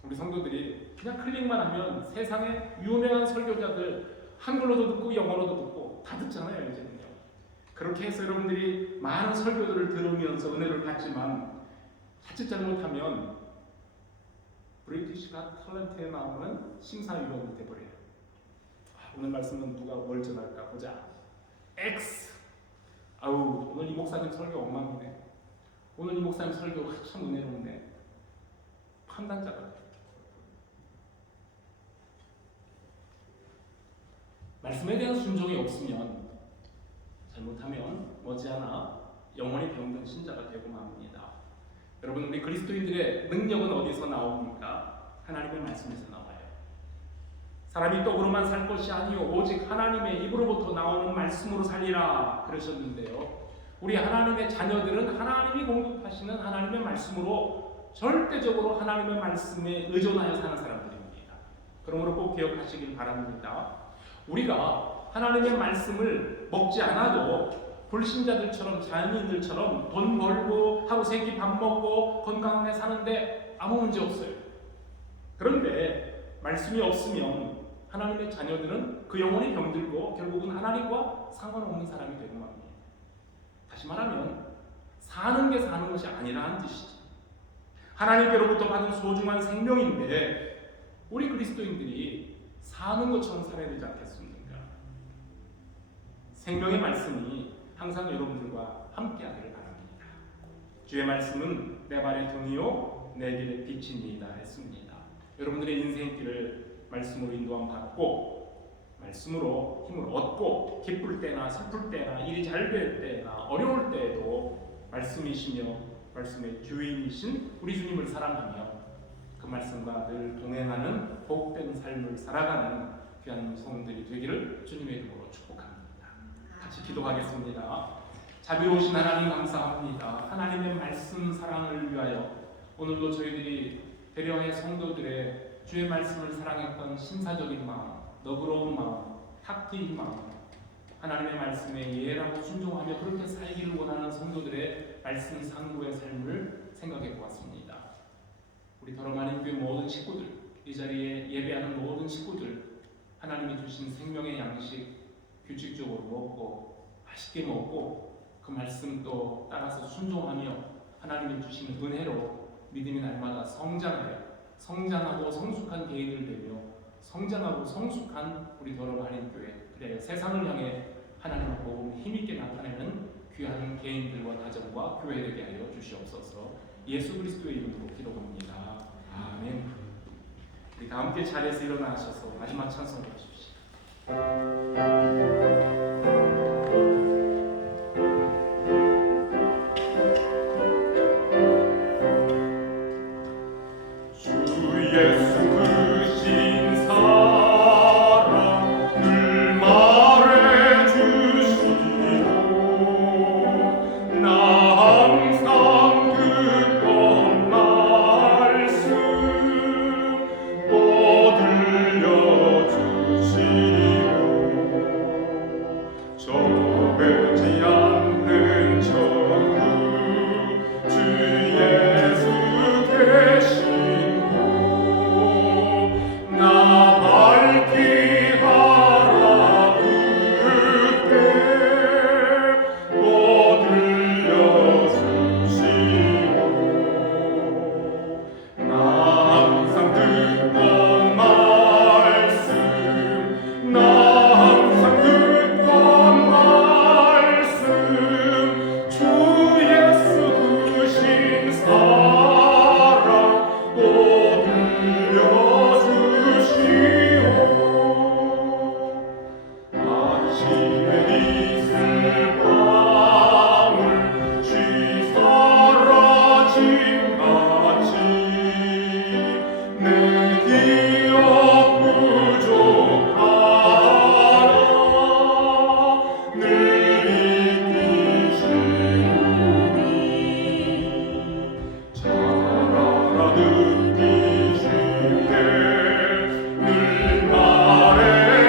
우리 성도들이 그냥 클릭만 하면 세상에 유명한 설교자들 한글로도 듣고 영어로도 듣고 다 듣잖아요. 이제는요. 그렇게 해서 여러분들이 많은 설교들을 들으면서 은혜를 받지만 자칫 잘못하면 브리티시 갓 탤런트에 나오는 심사위원이 돼버려요. 오늘 말씀은 누가 뭘 전할까 보자. X. 아우 오늘 이 목사님 설교 엉망이네. 오늘 이 목사님 설교 참 은혜롭네. 판단자가 말씀에 대한 순종이 없으면 잘못하면 머지않아 영원히 병든 신자가 되고 맙니다. 여러분 우리 그리스도인들의 능력은 어디서 나옵니까? 하나님의 말씀에서 나와요. 사람이 떡으로만 살 것이 아니요 오직 하나님의 입으로부터 나오는 말씀으로 살리라 그러셨는데요. 우리 하나님의 자녀들은 하나님이 공급하시는 하나님의 말씀으로 절대적으로 하나님의 말씀에 의존하여 사는 사람들입니다. 그러므로 꼭 기억하시길 바랍니다. 우리가 하나님의 말씀을 먹지 않아도 불신자들처럼 자연인들처럼 돈 벌고 하루 세 끼 밥 먹고 건강하게 사는데 아무 문제 없어요. 그런데 말씀이 없으면 하나님의 자녀들은 그 영혼이 병들고 결국은 하나님과 상관없는 사람이 되고 맙니다. 다시 말하면 사는 게 사는 것이 아니라는 뜻이죠. 하나님께로부터 받은 소중한 생명인데 우리 그리스도인들이 사는 것처럼 살아야 되지 않겠습니까? 생명의 말씀이 항상 여러분들과 함께하기를 바랍니다. 주의 말씀은 내 발의 등이요 내 길의 빛입니다 했습니다. 여러분들의 인생길을 말씀으로 인도함 받고 말씀으로 힘을 얻고 기쁠 때나 슬플 때나 일이 잘 될 때나 어려울 때에도 말씀이시며 말씀의 주인이신 우리 주님을 사랑하며 그 말씀과 늘 동행하는 복된 삶을 살아가는 귀한 성들이 되기를 주님의 이름으로 축복합니다. 같이 기도하겠습니다. 자비로우신 하나님 감사합니다. 하나님의 말씀 사랑을 위하여 오늘도 저희들이 배려의 성도들의 주의 말씀을 사랑했던 신사적인 마음, 너그러운 마음, 탁 트인 마음, 하나님의 말씀에 예라고 순종하며 그렇게 살기를 원하는 성도들의 말씀 상고의 삶을 생각해 보았습니다. 우리 더러마는 교회 모든 식구들, 이 자리에 예배하는 모든 식구들, 하나님이 주신 생명의 양식 규칙적으로 먹고 맛있게 먹고 그 말씀도 따라서 순종하며 하나님이 주신 은혜로 믿음이 날마다 성장하고 성숙한 개인들 되며 성장하고 성숙한 우리 더러마는 교회, 그래 세상을 향해 하나님의 복음을 힘있게 나타내는 귀한 개인들과 가정과 교회 되게 하여 주시옵소서. 예수 그리스도의 이름으로 기도합니다. 아멘. 우리 다 함께 자리에서 일어나셔서 마지막 찬송을 하십시오. 늘 말해주시고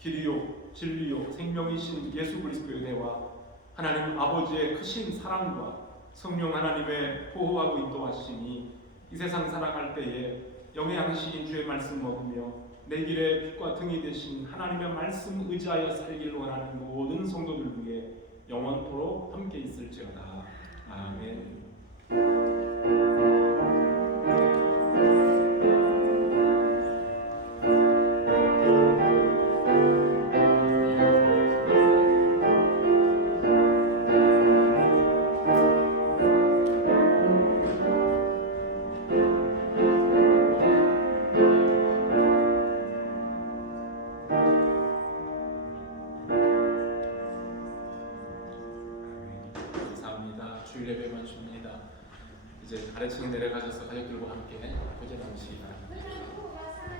길이요 진리요 생명이신 예수 그리스도의 대화, 하나님 아버지의 크신 사랑과 성령 하나님의 보호하고 인도하심이 이 세상 살아갈 때에 영의 양식인 주의 말씀 먹으며 내 길에 빛과 등이 되신 하나님의 말씀 의지하여 살길 원하는 모든 성도들 위해 영원토록 함께 있을지어다. 아멘. 감사합니다. 주일 예배만 줍니다. 이제 아래층에 내려가셔서 가족들과 함께 교제 나누시기 바랍니다.